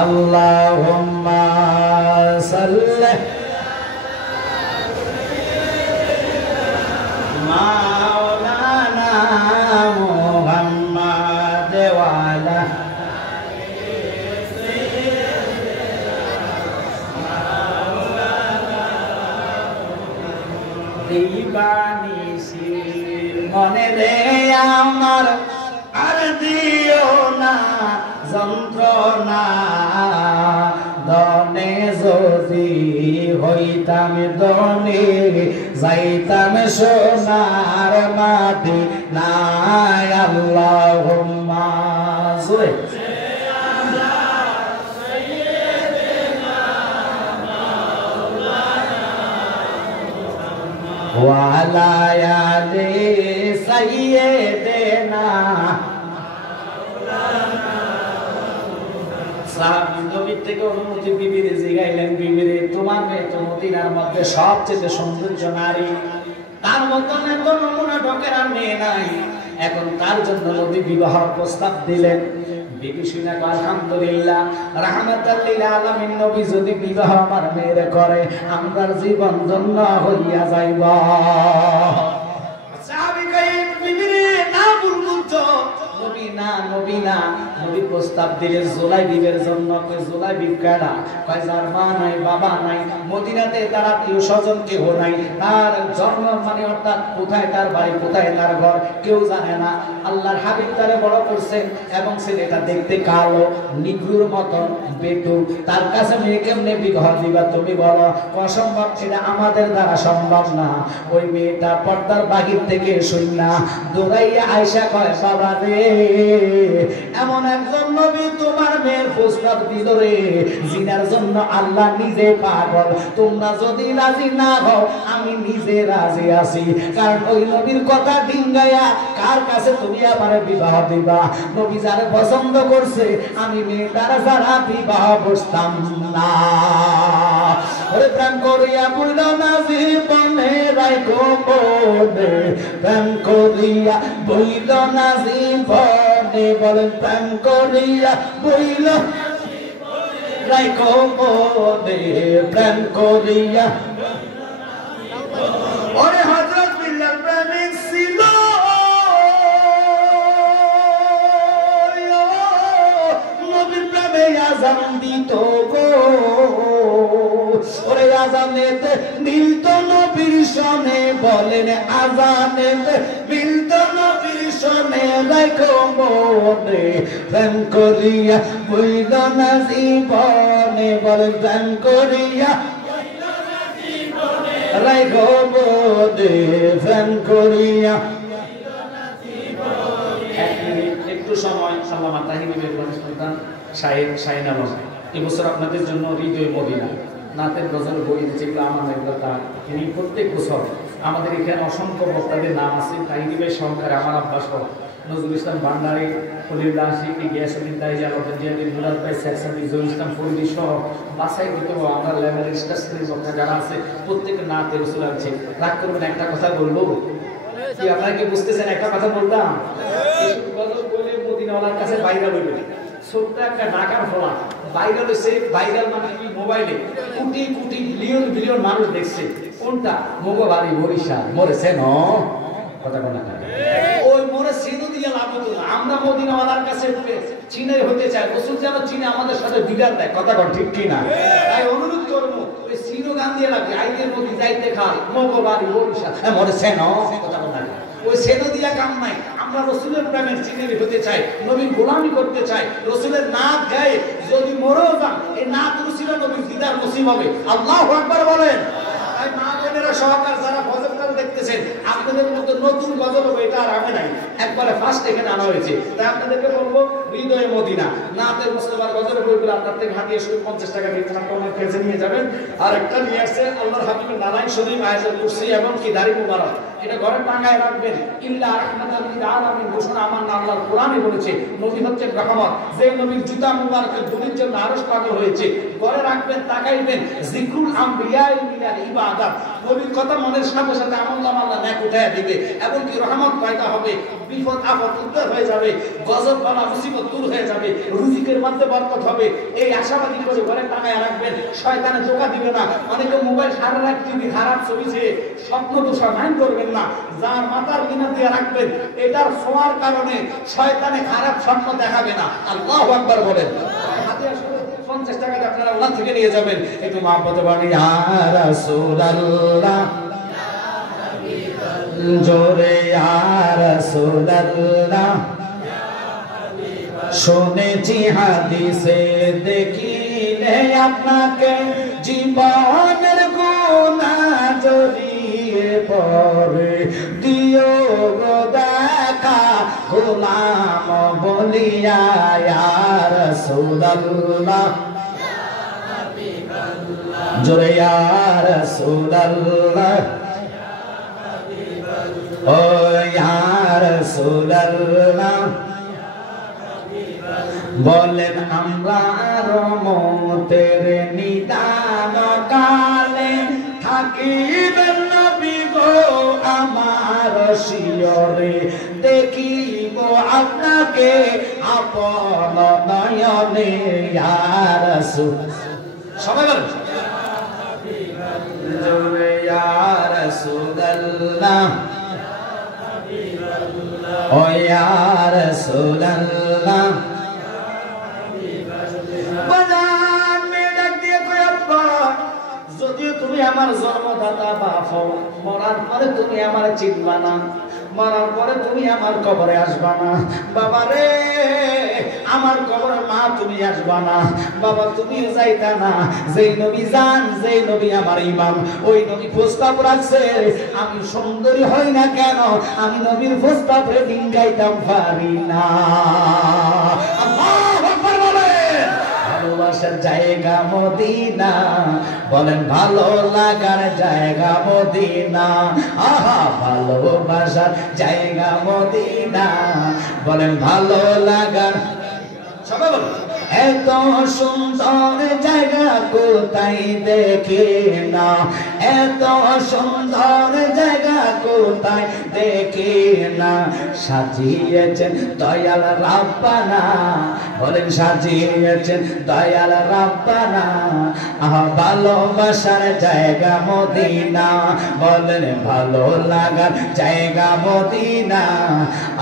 Allahumma salli মুহাম্মাদ ওয়া আলা দিবানিশি মনে রে আমার আর দিও না যন্ত্রণা দনে যদি হইতাম দনে যাইতাম সোনার মাটি নাই আল্লাহুম্মা জোরে ওয়ালা আলি সাইয়্যিদিনা সাহাবী নবী থেকে অনুমতি বিবিরে জিগাইলেন, বিবিরে তোমার মেয়ে তো মদিনার মধ্যে সবচেয়ে সৌন্দর্য নারী, তার মতন এত নমুনা ঢোকের আর মেয়ে নাই, এখন তার জন্য নবী বিবাহ প্রস্তাব দিলেন। বিবি শুনে আলহামদুলিল্লাহ, রাহমাতাল লিল আলামিন নবী যদি বিবাহ আমার মেয়ের করে আমার জীবন ধন্য হইয়া যাইব। সাহাবী কই বিবিরে না বুঝছ নবী না, নবী না। নবী প্রস্তাব দিলেন জুলাইবিবের জন্য। কই জুলাইবিব কারা? কয় যার মা নাই বাবা নাই, মদিনাতে তার আত্মীয় স্বজন কেউ নাই, তার জন্ম মানে অর্থাৎ কোথায় তার বাড়ি কোথায় তার ঘর কেউ জানে না। আল্লাহর হাবিব তারে বড় করছেন এবং ছেলেটা দেখতে কালো নিগ্রুর মতন বেটু, তার কাছে মেয়ে কেমনে বিবাহ দিবা তুমি বলো? অসম্ভব, সেটা আমাদের দ্বারা সম্ভব না। ওই মেয়েটা পর্দার বাহির থেকে শুননা দৌড়াইয়া আয়েশা কয় বাবা রে এমন একজন নবী তোমার মেয়ের প্রস্তাব দিল রে, জিনার জন্য আল্লাহ নিজে পাগল, তোমরা যদি রাজি না হও আমি নিজে রাজি আছি। কারণ ওই নবীর কথা ডিঙ্গাইয়া কার কাছে তুমি আমার বিবাহ দিবা? নবী যারা পছন্দ করছে আমি মেয়েটার যারা বিবাহ বসতাম না। ওরে প্রেম করিয়া বইল না জীবনে রাইখো মনে, প্রেম করিয়া বইল না জীবনে, বলেন প্রেম করিয়া বইল রাইখো মনে, প্রেম করিয়া। ওরে হযরত বিল্লাল প্রেমিক ছিল, নবীর প্রেমে আযান দিত গো। ওরে আযানেতে মিলত নবীর সনে, বলেন আযানেতে মিলত নবীর সনে, রাইখো মনে প্রেম করিয়া বইল না জীবনে, বলেন প্রেম করিয়া রাইখো মনে প্রেম করিয়া। একটু সময় আল্লামা তাহিরিবের সুলতান শাহেদ শাহিন আলম এবছর আপনাদের জন্য হৃদয় মদিনা নাতের গজল বই দিচ্ছে আমার মেঘলতা। তিনি প্রত্যেক বছর আমাদের এখানে অসংখ্য বক্তাদের নাম আছে, তাহিরিবের সহকারে আমার আব্বাস নজরুল ইসলাম ভান্ডারী, খলিলুল্লাহ আশিকি, গিয়াসউদ্দিন তাহিরি, আলাউদ্দিন জিয়াদি, মুরাদ ভাই, শেখ সাদি, জহুর ইসলাম ফরিদি সহ বাসায় দিতে আমরা লেভেলের স্টার বক্তা যারা আছে প্রত্যেকের নাতে রসুল আছে। রাগ করবেন, একটা কথা বলবো কি আপনারা কি বুঝতেছেন? একটা কথা বলতাম, গজল বলে মদিনাওয়ালার কাছে ভাইরাল হইবে, ছোট্ট একটা ঢাকার ফলা ভাইরাল হয়েছে। ভাইরাল মানে কি? মোবাইলে কোটি কোটি বিলিয়ন বিলিয়ন মানুষ দেখছে। কোনটা? মোগবাড়ি বরিশাল মরেছে ন কথা বলা না, ওই মরে সিঁদু দিয়ে লাভ হতো না। আমরা মদিনাওয়ালার কাছে চীনে হতে চাই, রসুল যেন চীনে আমাদের সাথে বিদার দেয়, কথা কন ঠিক কিনা? তাই অনুরোধ করবো ওই সিনো গান দিয়ে লাগে আইদের মধ্যে যাইতে খাল মোগবাড়ি বরিশাল মরেছে ন কথা বলা না, ওই সেনো দিয়া কাম নাই। আমরা রসুলের প্রেমের চিনেরি হতে চাই, নবীর গোলামি করতে চাই। রসুলের নাচ গায়ে যদি মরেও যান এই নাচ রসুলের নবীর দিদার নসিব হবে। আল্লাহু আকবার বলেন। তাই মা বোনেরা সহকার যারা গজল দেখতেছেন আপনাদের মধ্যে নতুন গজল হবে, এটা আর আমি নাই, একবারে ফার্স্ট এখানে আনা হয়েছে। তাই আপনাদেরকে বলবো হৃদয়ে মদিনা নাতের মুস্তাফার গজলের বইগুলো আপনার থেকে হাতিয়ে শুধু 50 টাকা দিয়ে আপনার কাছে নিয়ে যাবেন। আর একটা নিয়ে আসছে আল্লাহর হাবিবের নারায়ণ শরীফ আয়াতুল কুরসি এবং কি দাড়ি মুবারক, এটা ঘরে টাঙায় রাখবেন। ইল্লা রাহমাতাল লিল আলামিন ঘোষণা আমার না আল্লাহর কোরআনে বলেছে, নবী হচ্ছে রহমত। যে নবীর জুতা মুবারকের দুনির জন্য আরশ পাগল হয়েছে, ঘরে রাখবেন, তাকাইবেন। যিকরুল আমবিয়া মিনাল ইবাদাত, নবীর কথা মনের সাথে সাথে আমল নামাল্লাহ নেক উঠায় দিবে এবং কি রহমত পয়দা হবে, বিপদ আপদ উদ্ধার হয়ে যাবে। গজব বালা মুসিবত দূর হয়ে যাবে, রুজিকের মধ্যে বরকত হবে, এই আশাবাদী করে ঘরে টাকায় রাখবেন, শয়তানে ধোঁকা দিবে না। অনেকে মোবাইল সারা রাত টিভি খারাপ ছবি যে স্বপ্ন দোষা মাইন্ড করবেন না, যার মাথার বিনা দিয়ে রাখবেন, এটার ছোঁয়ার কারণে শয়তানে খারাপ স্বপ্ন দেখাবে না। আল্লাহু আকবার বলেন। হাতে আসলে 50 টাকা আপনারা ওনার থেকে নিয়ে যাবেন, একটু মহব্বতে বলেন ইয়া রাসূলুল্লাহ, জোরে ইয়া রাসূলুল্লাহ। শুনেছি হাদিসে দেখিলে আপনাকে জীবনের গুনাহ জড়িয়ে পড়ে, দিও গো দেখা গোলাম বলিয়া ইয়া রাসূলুল্লাহ, জোরে ইয়া রাসূলুল্লাহ, ও ইয়া রাসূলুল্লাহ। বলেন আমরা রহমতের নিদান কালে থাকিবেন নবী গো আমার শিয়রে, দেখিব আপনাকে আপন নয়নে ইয়া রাসূল। সবাই বলেন ইয়া রাসূলুল্লাহ, ও ইয়া রাসূলুল্লাহ। বাজান মে ডাক দিয়ে কই আব্বা, যদিও তুমি আমার জন্মদাতা বাপ, মরার পরে তুমি আমার চিনবা না, মরার পরে তুমি আমার কবরে আসবা না। বাবা রে, আমার কবরে মা তুমি আসবা না, বাবা তুমি যাইতা না। যেই নবী জান, যেই নবী আমার ইমাম, ওই নবী প্রস্তাব রাখছে, আমি সুন্দরী হই না কেন, আমি নবীর প্রস্তাবে ডিঙ্গাইতাম পারি না। আল্লাহু আকবার বলেন। ভালোবাসার জায়গা মদিনা, বলেন ভালো লাগার জায়গা মদিনা, আহা ভালোবাসার জায়গা মদিনা, বলেন ভালো লাগার। সবাই বলেন এত সুন্দর জায়গা কোথায় দেখে না, এত সুন্দর জায়গা কোথায় দেখে না, সাজিয়েছেন দয়াল রাব্বানা, বলেন সাজিয়েছেন দয়াল রাব্বানা, আহা ভালোবাসার জায়গা মদিনা, বলেন ভালো লাগার জায়গা মদিনা,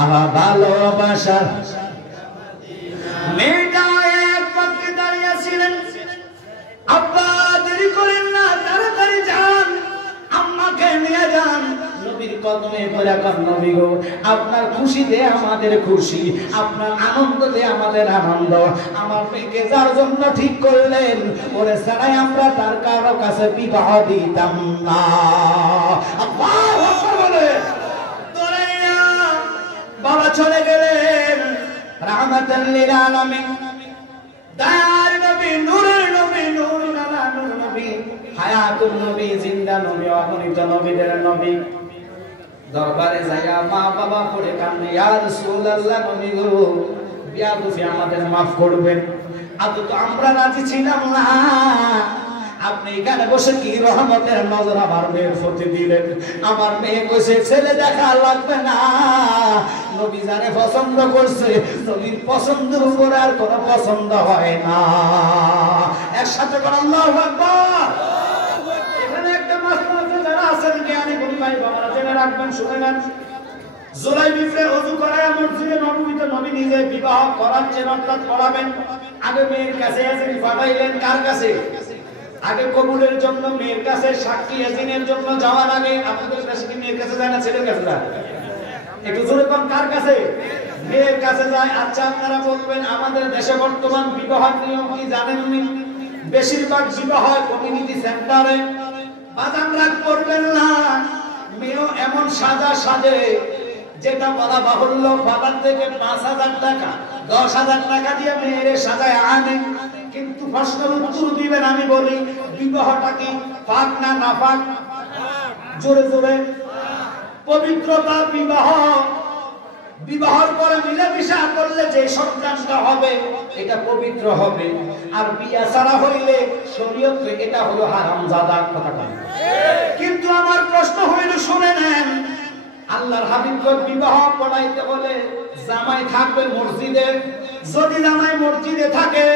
আহা ভালোবাসার। মেয়েটা এক পক্ষে দাঁড়িয়ে ছিলেন, আব্বা দেরি করেন না, তাড়াতাড়ি যান, আম্মাকে নিয়ে যান। নবীর কদমে পড়ে কর নবী গো, আপনার খুশিতে আমাদের খুশি, আপনার আনন্দতে আমাদের আনন্দ। আমার মেয়েকে যার জন্য ঠিক করলেন, ওরে ছাড়াই আমরা তার কারো কাছে বিবাহ দিতাম না। আল্লাহু আকবার বলেন। বাবা চলে গেলেন, রাহমাতাল লিল আলামিন, দয়ার নবী, নূরের নবী, নূরুল আলা নূর নবী, হায়াতুন নবী, জিন্দা নবী, অগণিত নবীদের নবী। দরবারে যাইয়া মা বাবা পড়ে কান্দে, ইয়া রাসূলুল্লাহ নবী গো, বিয়াদুফি আমাদের maaf করবেন, আদৌ তো আমরা রাজি ছিলাম না, আপনি এখানে বসে কি রহমতের নজর আমার মেয়ের প্রতি দিলেন। আমার মেয়ে কইছে ছেলে দেখা লাগবে না, নবী জানে পছন্দ করছে, নবীর পছন্দের উপর আর কোনো পছন্দ হয় না। একসাথে বলেন আল্লাহু আকবার। এখানে একটা মাসলা আছে, যারা আছেন জ্ঞানী গুণী ভাই বাবারা জেনে রাখবেন, শুনে নেন। জুলাই বিফরে ওযু করায় মসজিদে নববীতে নবী নিজে বিবাহ করাচ্ছেন, অর্থাৎ করাবেন। আগে মেয়ের কাছে এসে পাঠাইলেন কার কাছে? আগে কবুলের জন্য মেয়ের কাছে, সাক্ষী এজিনের জন্য যাওয়া লাগে। আপনাদের কাছে কি মেয়ের কাছে যায় না ছেলের কাছে যায়? একটু জোরে কোন কার কাছে? মেয়ের কাছে যায়। আচ্ছা আপনারা বলবেন আমাদের দেশে বর্তমান বিবাহের নিয়ম কি জানেননি? বেশিরভাগ বিবাহ হয় কমিউনিটি সেন্টারে। বাদাম রাগ করবেন না, মেয়েও এমন সাজা সাজে যেটা বলা বাহুল্য, বাবার থেকে 5,000 টাকা 10,000 টাকা দিয়ে মেয়েরে সাজায় আনে। কিন্তু প্রশ্নের উত্তর দিবেন, আমি বলি বিবাহটা কি পাক না নাপাক? জোরে জোরে। পবিত্রতা বিবাহ, বিবাহের পরে মিলামিশা করলে যে সন্তানটা হবে এটা পবিত্র হবে, আর বিয়া ছাড়া হইলে শরীয়ত এটা হলো হারামজাদা কথা বলে। কিন্তু আমার প্রশ্ন হইল, শুনে নেন, আল্লাহর হাবিব বিবাহ পড়াইতে বলে জামাই থাকবে মসজিদে, যদি জামাই মসজিদে থাকে,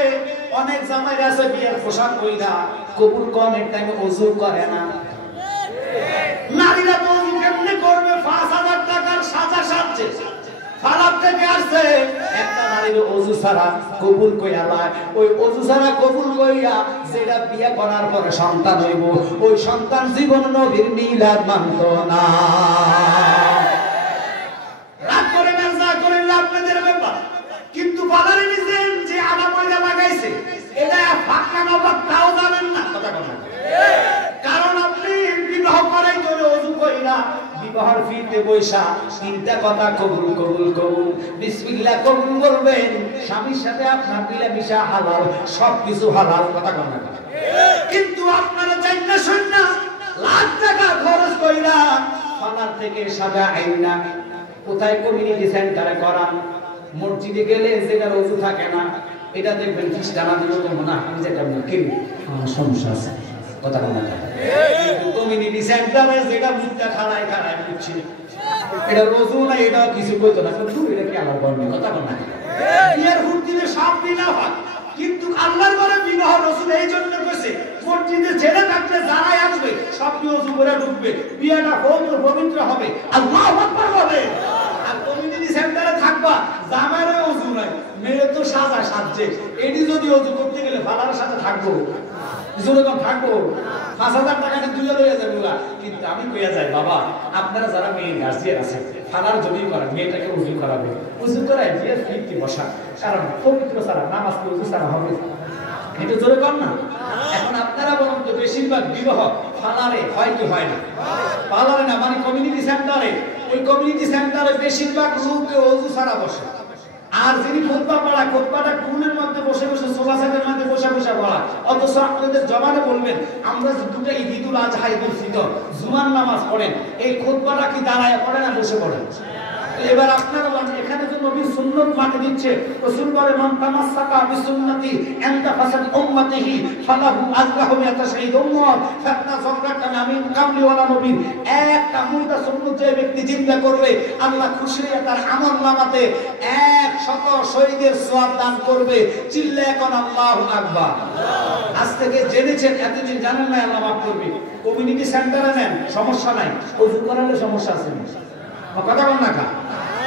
অনেক জামাই আছে বিয়ের পোশাক কইরা কবুল কমের টাইমে ওযু করে না। নারীরা তো ওযু কেমনে করবে? 5000 টাকার সাজা সাজছে, ফারাক থেকে আসছে, একটা নারীর ওযু ছাড়া কবুল কইয়া লয়, ওই ওযু ছাড়া কবুল কইয়া যেটা বিয়ে করার পরে সন্তান হইব, ওই সন্তান জীবন নবীর মিলাদ মানত না। রাগ করে না, যা করে আপনাদের ব্যাপার, কিন্তু বাজারে নিছেন যে আদা ময়দা লাগাইছে, এটা ফাঁকা না বা তাও জানেন না। কথা কথা, কারণ আপনি বিবাহ করাই করে ওযু কইরা বিবাহের ফিতে বৈশা তিনটা কথা কবুল কবুল কবুল বিসমিল্লাহ কবুল বলবেন, স্বামীর সাথে আপনার মিলামিশা হালাল, সবকিছু হালাল। কথা কথা, কিন্তু আপনারা জানেন শুননা লাখ টাকা খরচ কইরা ফালার থেকে সাজা আইনা কোথায় কমিউনিটি সেন্টারে করান, মসজিদে গেলে যেটা ওযু থাকে না, এটা দেখবেন খ্রিস্টানরা দিল তো না, আমি যেটা কি সমস্যা আছে। কথা বলা যায়, কিন্তু কমিউনিটি সেন্টারে যেটা মুখটা খাড়ায় খাড়ায় বুঝছি, এটা ওযু না, এটা কিছু কইতো না, কিন্তু এটা কি আল্লাহর বর্ণনা। কথা বলা যায়, বিয়ের হুড়দিনে সব বিনা হয়, কিন্তু আল্লাহর ঘরে বিবাহ রাসূল এই জন্য কইছে মসজিদে ছেলে থাকলে যারাই আসবে সব ওযু করে ঢুকবে, বিয়েটা পবিত্র হবে, আল্লাহু আকবার হবে। আর কমিউনিটি সেন্টারে থাকবা, জামাইরও ওযু নাই, মেয়ে তো সাজা সাজছে, এটি যদি ওযু করতে গেলে ফালার সাথে থাকবো, যেরকম থাকবো 5000 টাকা তুলে লইয়া যাবে। কিন্তু আমি কইয়া যাই, বাবা আপনারা যারা মেয়ে গার্জিয়ান আছে, ফালার যদি করেন মেয়েটাকে ওযু করাবে, ওযু করায় বিয়ের ফিরতি বসা, কারণ পবিত্র ছাড়া নামাজ কি ওযু ছাড়া হবে? এটা জোরে কর না। এখন আপনারা বলুন তো, বেশিরভাগ বিবাহ ফালারে হয় কি হয় না? ফালারে না, মানে কমিউনিটি সেন্টারে। ওই কমিউনিটি সেন্টারে বেশিরভাগ লোকে ওযু ছাড়া বসে, আর যিনি খুতবা পড়া, খুতবাটা টুলের মধ্যে বসে বসে, সোফা সেটের মধ্যে বসে বসে পড়া। অথচ আপনাদের জবানে বলবেন আমরা দুটো ঈদুল আজহা, ঈদুল ফিতর, জুমার নামাজ পড়েন, এই খুতবাটা কি দাঁড়ায় পড়ে না বসে পড়েন? এবার আপনারা বলেন, এখানে তো নবীর সুন্নাত মাটি দিচ্ছে, রাসূল বলে মান তামাসসাকা বিসুন্নতি ইনদা ফাসাদ উম্মতিহি ফালাহু আজরাহু মিআতা শাহীদ উম্মত ফাতনা যাকরাতান আমিন কামলি ওয়ালা নবী। একটা মুর্দা সুন্নাত যে ব্যক্তি জিন্দা করবে, আল্লাহ খুশি হয়ে তার আমল নামাতে 100 শহীদের সওয়াব দান করবে। চিল্লায়ে এখন আল্লাহু আকবার। আজ থেকে জেনেছেন, এতদিন জানেন না, আল্লাহ মাফ করবে। কমিউনিটি সেন্টারে নেন, সমস্যা নাই, ওযু করালে সমস্যা আছে না, কথা বল না।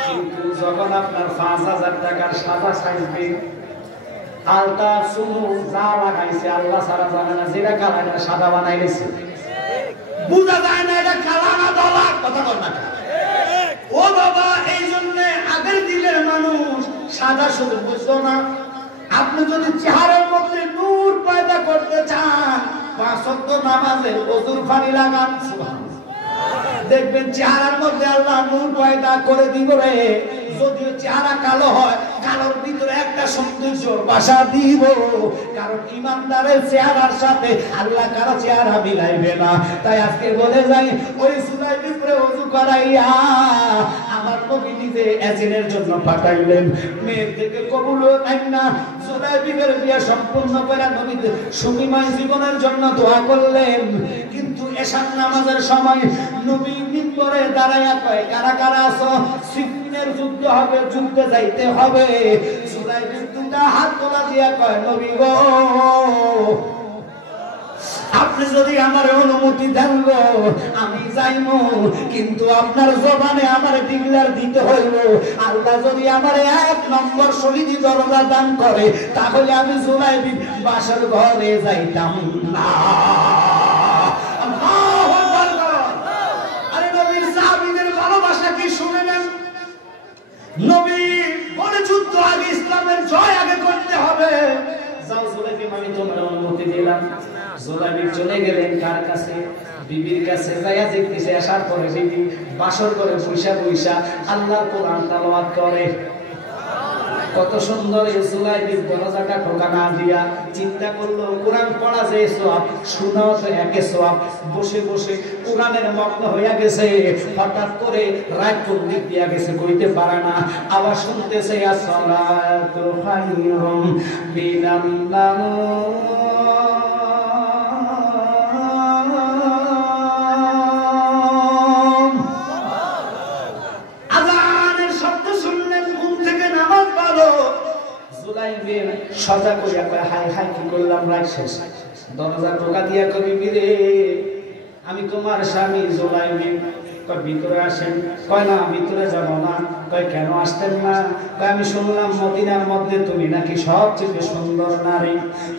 কিন্তু যখন আপনার 5000 টাকার সাদা সাইজবে, আলতা সুনু যা লাগাইছে আল্লাহ সারা জানে না, যেটা কালার সাদা বানাই গেছে, বুঝা যায় না এটা কালা না দলা। কথা বল না। ও বাবা, এই জন্য আগের দিনের মানুষ সাদা শুধু বুঝতো না। আপনি যদি চেহারার মধ্যে নূর পয়দা করতে চান, 5 ওয়াক্ত নামাজে ওযুর পানি লাগান, দেখবেন চেহারার মধ্যে আল্লাহ নূর পয়দা করে দিব রে। যদিও চেহারা কালো হয়, কালোর ভিতরে একটা সৌন্দর্য বাসা দিব, কারণ ইমানদারের চেহারার সাথে আল্লাহ কারো চেহারা মিলাইবে না। তাই আজকে বলে যাই, ওই সুলাই বিপরে ওযু করাইয়া আমার নবী নিজে এজিনের জন্য পাঠাইলেন, মেয়ের থেকে কবুল হয় না। সুলাই বিপের বিয়ে সম্পূর্ণ করে নবী সুখীময় জীবনের জন্য দোয়া করলেন। কিন্তু এশার নামাজের সময় নবী মিম্বরে দাঁড়াইয়া কয়, কারা কারা আছো? সিফিনের যুদ্ধ হবে, যুদ্ধে যাইতে হবে। সুলাইমান দুটা হাত তোলা দিয়া কয়, নবী গো, আপনি যদি আমার অনুমতি দেন গো, আমি যাইব, কিন্তু আপনার জবানে আমার ডিক্লার দিতে হইব, আল্লাহ যদি আমার 1 নম্বর শহীদি দরজা দান করে, তাহলে আমি সুলাইমান বাসার ঘরে যাইতাম না। নবী বলে, যুদ্ধ আগে, ইসলামের জয় আগে করতে হবে। যাও সুলাইমান, আমি তোমার অনুমতি দিলাম। সুলাইমান চলে গেলেন কার কাছে? বিবির কাছে। যাইয়া দেখতেছে, আসার পরে বিবি বাসর করে বৈশা বৈশা আল্লাহর কোরআন তেলাওয়াত করে। কত সুন্দর! এই সুলাইমান দরজাটা ঠোকা না দিয়া চিন্তা করলো, কোরআন পড়া যে সওয়াব, শোনাও তো একে সওয়াব। বসে বসে কোরআনের মগ্ন হইয়া গেছে। হঠাৎ করে রাত কোন দিক দিয়া গেছে কইতে পারে না, আওয়াজ শুনতেছে, আসসালাতু খায়রুম মিনান নাওম। আযানের শব্দ শুনলেন, ঘুম সজা করিয়া কয় হাই হাই কি করলাম রাত শেষ দরজা টোকা দিয়া কবি বিরে আমি তোমার স্বামী জুলাইবিন কয় ভিতরে আসেন কয় না ভিতরে যাব না কয় কেন আসতেন না কয় আমি শুনলাম মদিনার মধ্যে তুমি নাকি সবচেয়ে সুন্দর নারী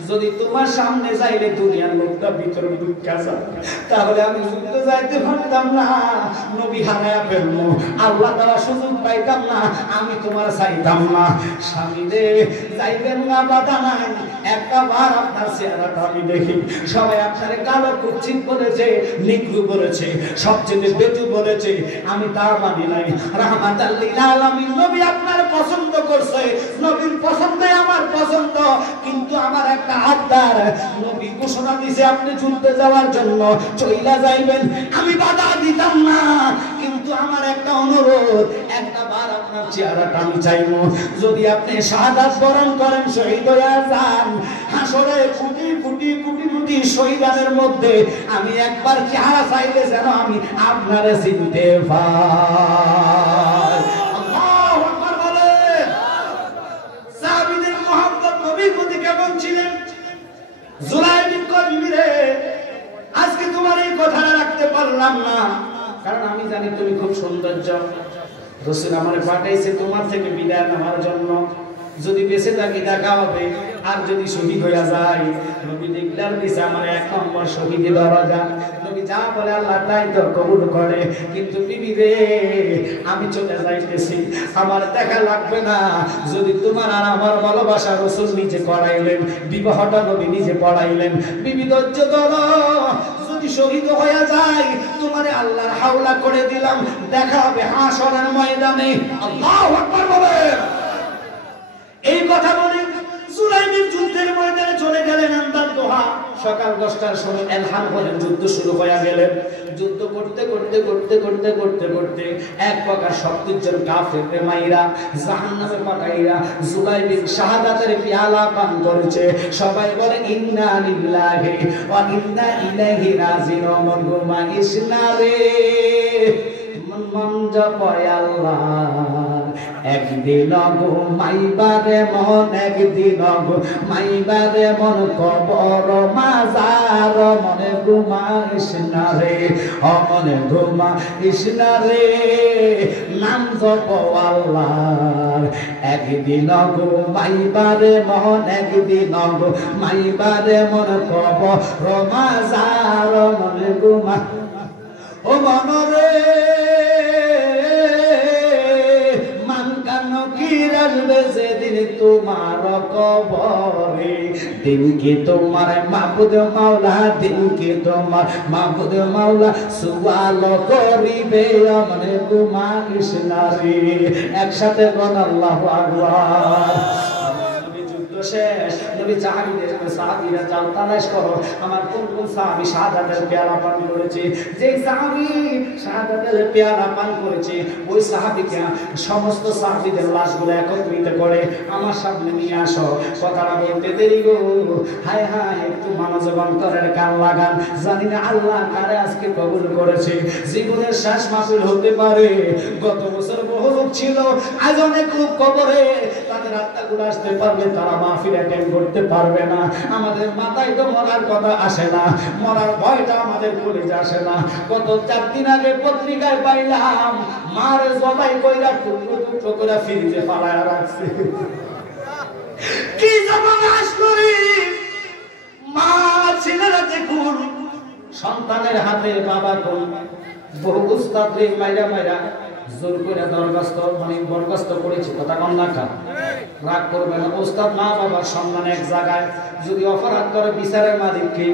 যদি তোমার সামনে যাইলে দুনিয়ার লোকটা ভিতরে ঢুকা যায় তাহলে আমি যুদ্ধে যাইতে পারতাম না নবী হারায়া ফেলবো আল্লাহ তাআলা সুযোগ পাইতাম না আমি তোমার চাইতাম না স্বামী রে যাইবেন না বাধা নাই একটা বার আপনার চেহারাটা আমি দেখি সবাই আপনার কালো কুচ্ছিত বলেছে নিগ্রু বলেছে সবচেয়ে বেতু বলেছে আমি তা মানি নাই রাহমাতাল লিল আলামিন নবী আপনার পছন্দ করছে নবীর পছন্দে আমার পছন্দ কিন্তু আমার একটা আবদার নবী ঘোষণা দিয়েছে আপনি যুদ্ধে যাওয়ার জন্য চইলা যাইবেন আমি বাধা দিতাম না কিন্তু আমার একটা অনুরোধ একটা বার আপনার চেহারাটা আমি চাইবো যদি আপনি শাহাদাত বরণ করেন শহীদ হয়ে যান হাসরে কোটি কোটি কোটি কোটি শহীদানের মধ্যে আমি একবার চেহারা চাইলে যেন আমি আপনারে চিনতে পাই আল্লাহু আকবার বলেন সাহাবীদের মুহাম্মদ নবীর প্রতি কেমন ছিলেন জুলাইবিন কয় বিবি রে আজকে তোমার এই কথাটা রাখতে পারলাম না কারণ আমি জানি তুমি খুব সৌন্দর্য রাসূল আমারে পাঠাইছে তোমার থেকে বিদায় নেওয়ার জন্য যদি বেঁচে থাকি দেখা হবে আর যদি শহীদ হয়ে যায় নবী ডিক্লেয়ার দিছে আমার এক নম্বর শহীদের দরজা নবী যা বলে আল্লাহ তাই তো কবুল করে কিন্তু বিবি রে আমি চলে যাইতেছি আমার দেখা লাগবে না যদি তোমার আর আমার ভালোবাসা রাসূল নিজে করাইলেন বিবাহটা নবী নিজে পড়াইলেন বিবি ধৈর্য ধরো যদি শহীদ হয়ে যায় তোমারে আল্লাহর হাওলা করে দিলাম দেখা হবে হাসরের ময়দানে আল্লাহু আকবার বলেন এই কথা বলে জুলাইবিন যুদ্ধের ময়দানে চলে গেলেন আন্দার দোহা সকাল 10টার সময় এলহাম বলেন যুদ্ধ শুরু হয়ে গেলেন যুদ্ধ করতে করতে করতে করতে করতে করতে এক প্রকার 70 জন কাফেরকে মাইরা জাহান্নামে পাঠাইরা জুলাইবিন শাহাদাতের পেয়ালা পান করেছে সবাই বলে ইন্না লিল্লাহি ওয়া ইন্না ইলাইহি রাজিউন মনগুমা ইসনারে মন জপয় আল্লাহ একদিন ঘুমাইবারে মন একদিন ঘুমাইবারে মন কবর মাজার মনে ঘুমাইস না রে মনে ঘুমাইস না রে নাম জপ আল্লাহর একদিন ঘুমাইবারে মন একদিন ঘুমাইবারে মন কবর মাজার মনে ঘুমা ও মনরে যেদিন তোমার কবরে দিনকে তোমার মাবুদ মাওলা দিনকে তোমার মাবুদ মাওলা সুয়াল করিবে মনে ঘুমাইস না রে একসাথে বল আল্লাহু আকবার শেষ নবী সাহাবীরা যাও তালাশ করো আমার কোন কোন সাহাবী শাহাদাতের পেয়ালা পান করেছে যে সাহাবী শাহাদাতের পেয়ালা পান করেছে ওই সাহাবীকে সমস্ত সাহাবীদের লাশগুলো একত্রিত করে আমার সামনে নিয়ে আসো কথাটা বলতে দেরি গো হায় হায় একটু মনোযোগ অন্তরের কান লাগান জানি না আল্লাহ কারে আজকে কবুল করেছে জীবনের শেষ মাহফিল হতে পারে গত বছর বহু লোক ছিল আজ অনেক লোক কবরে তাদের আত্মাগুলো আসতে পারবে তারা মাহফিল অ্যাটেন্ড করতে পারবে না আমাদের মাথায় তো মরার কথা আসে না মরার ভয়টা আমাদের কলিজে আসে না গত 4 দিন আগে পত্রিকায় পাইলাম মার জবাই কইরা টুকরো টুকরো করে ফ্রিজে ফালায়া রাখছে কি জামানা আসলো রে মা ছেলেরা দেখুন সন্তানের হাতে বাবা কোন বহু উস্তাদ রে মাইরা মাইরা জোর করে দরখাস্ত মানে বরখাস্ত করেছে কথা কম না কা রাগ করবে না ওস্তাদ মা বাবার সম্মান এক জায়গায় যদি অপরাধ করে বিচারের মালিককে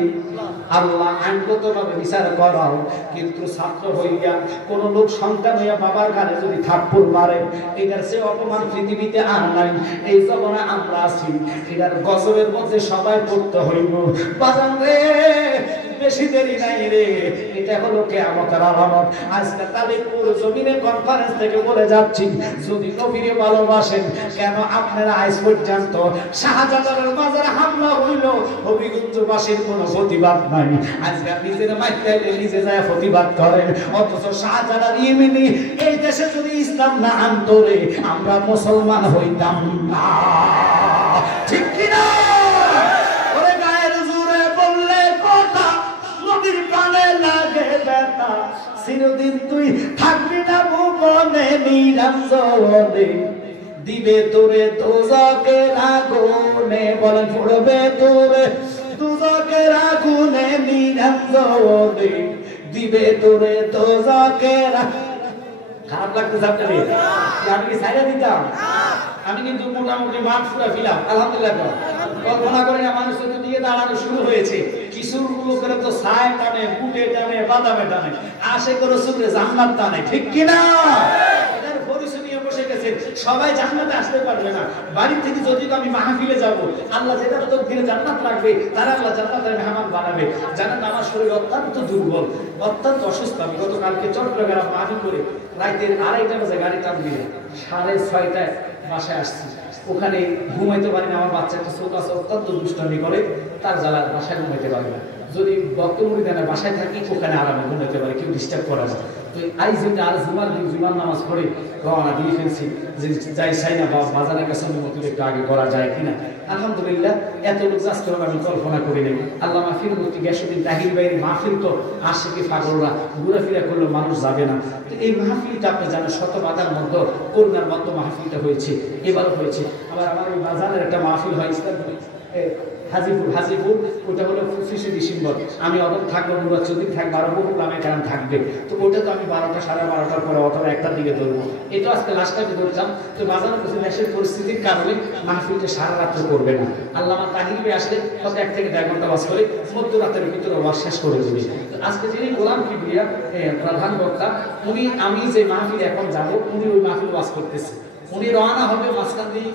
আল্লাহ আইনগতভাবে বিচার করাও কিন্তু ছাত্র হইয়া কোন লোক সন্তান হইয়া বাবার গালে যদি থাপ্পড় মারে এটার সে অপমান পৃথিবীতে আর নাই এই জমানা আমরা আছি এটার গজবের মধ্যে সবাই পড়তে হইব বাজান রে বেশি দেরি নাই রে এটা হলো কিয়ামতের আলামত আজকে তালিপুর জমিনে কনফারেন্স থেকে বলে যাচ্ছি যদি নবীরে ভালোবাসেন কেন আপনারা আজ পর্যন্ত শাহজালালের মাজারে হামলা হইল হবিগঞ্জবাসীর কোনো প্রতিবাদ নাই। আজকে নিজের মাইকাইলে নিজে যায় প্রতিবাদ করেন, অথচ শাহজালাল ইয়েমেনি এই দেশে যদি ইসলাম না আনতো রে আমরা মুসলমান হইতাম না। ঠিক কিনা? ওরে গায়ের জোরে বললে কথা, নদীর পানে লাগে ব্যথা, চিরদিন তুই থাকবি না ভুবনে নিরঞ্জনে, দিবে তোরে দোজকের আগুনে, বলেন পড়বে তোরে দোজকের আগুনে নিরঞ্জনে, দিবে তোরে দোজকের। খারাপ লাগতেছে আপনাদের? আমি কি ছাইড়া দিতাম? আমি কিন্তু মোটামুটি মাঠ ফুরা ফিলাম আলহামদুলিল্লাহ। কল্পনা করে না মানুষ তো দিয়ে দাঁড়ানো শুরু হয়েছে, কিছু লোকের তো ছায় টানে, বুটে টানে, বাদামে টানে, আশে করে সুরে জান্নাত টানে। ঠিক কিনা? এটার পরিচয় নিয়ে বসে গেছে, সবাই জান্নাতে আসতে পারবে না। বাড়ি থেকে যদি আমি মাহফিলে যাব, আল্লাহ যেটা তো দিলে জান্নাত লাগবে, তারা আল্লাহ জান্নাতের মেহমান বানাবে। জানেন আমার শরীর অত্যন্ত দুর্বল, অত্যন্ত অসুস্থ। আমি গতকালকে চট্টগ্রাম মাহফিল করে রাতের 2:30 বাজে গাড়ি টান দিয়ে 6:30টায় বাসায় আসছি। ওখানে ঘুমাইতে পারি না, আমার বাচ্চা একটা ছোট আছে, অত্যন্ত দুষ্টামি করে, তার জ্বালায় বাসায় ঘুমাইতে পারি না। যদি বক্তমুড়ি দেয় বাসায় থাকি, ওখানে আরামে ঘুমাইতে পারি, কেউ ডিস্টার্ব করে না। তো আজ আর জুমার দিন জুমার নামাজ পড়ে রওনা দিয়ে ফেলছি যে যাই চাই না বাজারের কাছে অনুমতি একটু আগে করা যায় কিনা। আলহামদুলিল্লাহ এত লোক যাচ্ছে আমি কল্পনা করি নাই। আল্লাহ মাহফিল মুফতি গ্যাসুদ্দিন তাহির বাইরে মাহফিল তো আশিকি পাগলরা ঘুরাফিরা করলে মানুষ যাবে না। তো এই মাহফিলটা আপনি জানেন শত বাধার মধ্যে করুণার মধ্যে মাহফিলটা হয়েছে, এবারও হয়েছে। আবার আমার এই বাজারের একটা মাহফিল হয় ইসলাম হাজিপুর, ওটা হলো 25শে ডিসেম্বর। আমি অদম থাকবো, মুরাজ্জুদ্দিন থাকবে, আরো বহু গ্রামে কারণ থাকবে। তো ওটা তো আমি 12টা 12:30টার পরে অথবা 1টার দিকে ধরবো। এটা আজকে লাস্ট টাইমে ধরতাম। তো বাজারের কিছু দেশের পরিস্থিতির কারণে মাহফিলটা সারা রাত্র করবে না। আল্লাহ তাহিরবে আসলে হয়তো 1 থেকে 1.5 ঘন্টা বাস করে মধ্যরাতের ভিতরে ওয়াজ শেষ করে দেবে। আজকে যিনি গোলাম কিবরিয়া প্রধান বক্তা, উনি আমি যে মাহফিল এখন যাব, উনি ওই মাহফিল ওয়াজ করতেছে। উনি রওনা হবে মাঝখান দিয়ে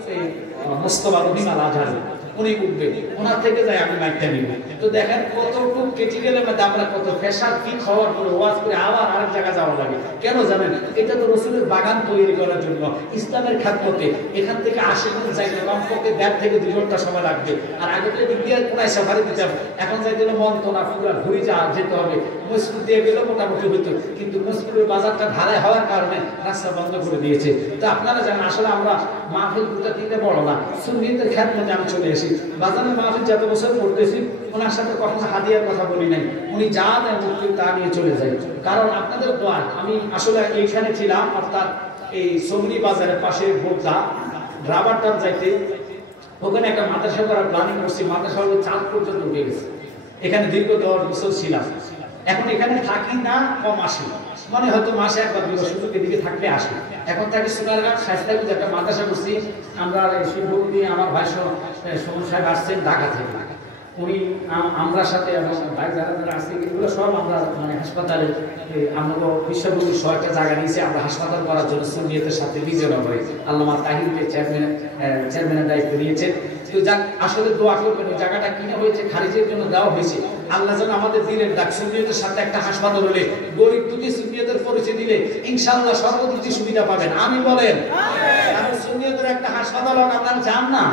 মোস্তফা রহিম আল আজহারি, উনি উঠবে, ওনার থেকে যাই আমি মাইকটা নিব। তো দেখেন কতটুকু ক্রিটিক্যালের মধ্যে আমরা কত ফ্যাশন কি খাওয়ার পরে ওয়াজ করে আবার আরেক জায়গায় যাওয়া লাগে। কেন জানেন? এটা তো রসুলের বাগান তৈরি করার জন্য, ইসলামের খ্যাতমতে। এখান থেকে 80 মিনিট যাইতে কমপক্ষে 1.5 থেকে 2 ঘন্টা সময় লাগবে। আর আগে তো এদিক দিয়ে কোনায় সাফারি দিতাম, এখন যাইতে হলে মন্তনা পুরা ঘুরে যেতে হবে। মসজিদ দিয়ে গেলেও মোটামুটি হইতো, কিন্তু মসজিদের বাজারটা ঢালাই হওয়ার কারণে রাস্তা বন্ধ করে দিয়েছে। তো আপনারা জানেন আসলে আমরা মাহফিল দুটা দিতে বড় না, সুন্নিতের খ্যাতমতে আমি চলে এসি। বাজারের মাহফিল যত বছর করতেছি ওনার সাথে কখনো হাদিয়ার কথা বলি নাই, উনি যা দেয় মুক্তি তা নিয়ে চলে যায়। কারণ আপনাদের দোয়া, আমি আসলে এইখানে ছিলাম, অর্থাৎ এই সমনি বাজারের পাশে বোর্ডা রাবার টান যাইতে, ওখানে একটা মাদ্রাসা করার প্ল্যানিং করছি। মাদ্রাসা হলো 4 পর্যন্ত উঠে গেছে। এখানে দীর্ঘ 10 বছর ছিলাম। এখন এখানে থাকি না, কম আসি, মানে হয়তো মাসে 1 বা 2 বার সুযোগ এদিকে থাকলে আসি। এখন থাকি সোনারঘাট শাস্তায় একটা মাদ্রাসা করছি আমরা। শিবভোগ দিয়ে আমার ভাই সুমন সাহেব আসছেন ঢাকা থেকে, উনি আমরা সাথে এবং ভাই যারা যারা আসছে এগুলো সব আমরা মানে হাসপাতালে আমরা বিশ্বগুরু 100টা জায়গা নিয়েছি আমরা হাসপাতাল করার জন্য সুন্নিয়তের সাথে বিজয়নগরে। আল্লামা তাহিরকে চেয়ারম্যানের দায়িত্ব নিয়েছেন। তো যাক আসলে দোয়া করবেন, ওই জায়গাটা কিনে হয়েছে খারিজের জন্য দেওয়া হয়েছে। আল্লাহ যেন আমাদের দিনের ডাক, সুন্নিয়তের সাথে একটা হাসপাতাল হলে গরিব দুটি সুন্নিয়তের পরিচয় দিলে ইনশাআল্লাহ সর্বদিকে সুবিধা পাবেন। আমি বলেন সুন্নিয়তের একটা হাসপাতাল হোক, আপনারা চান না?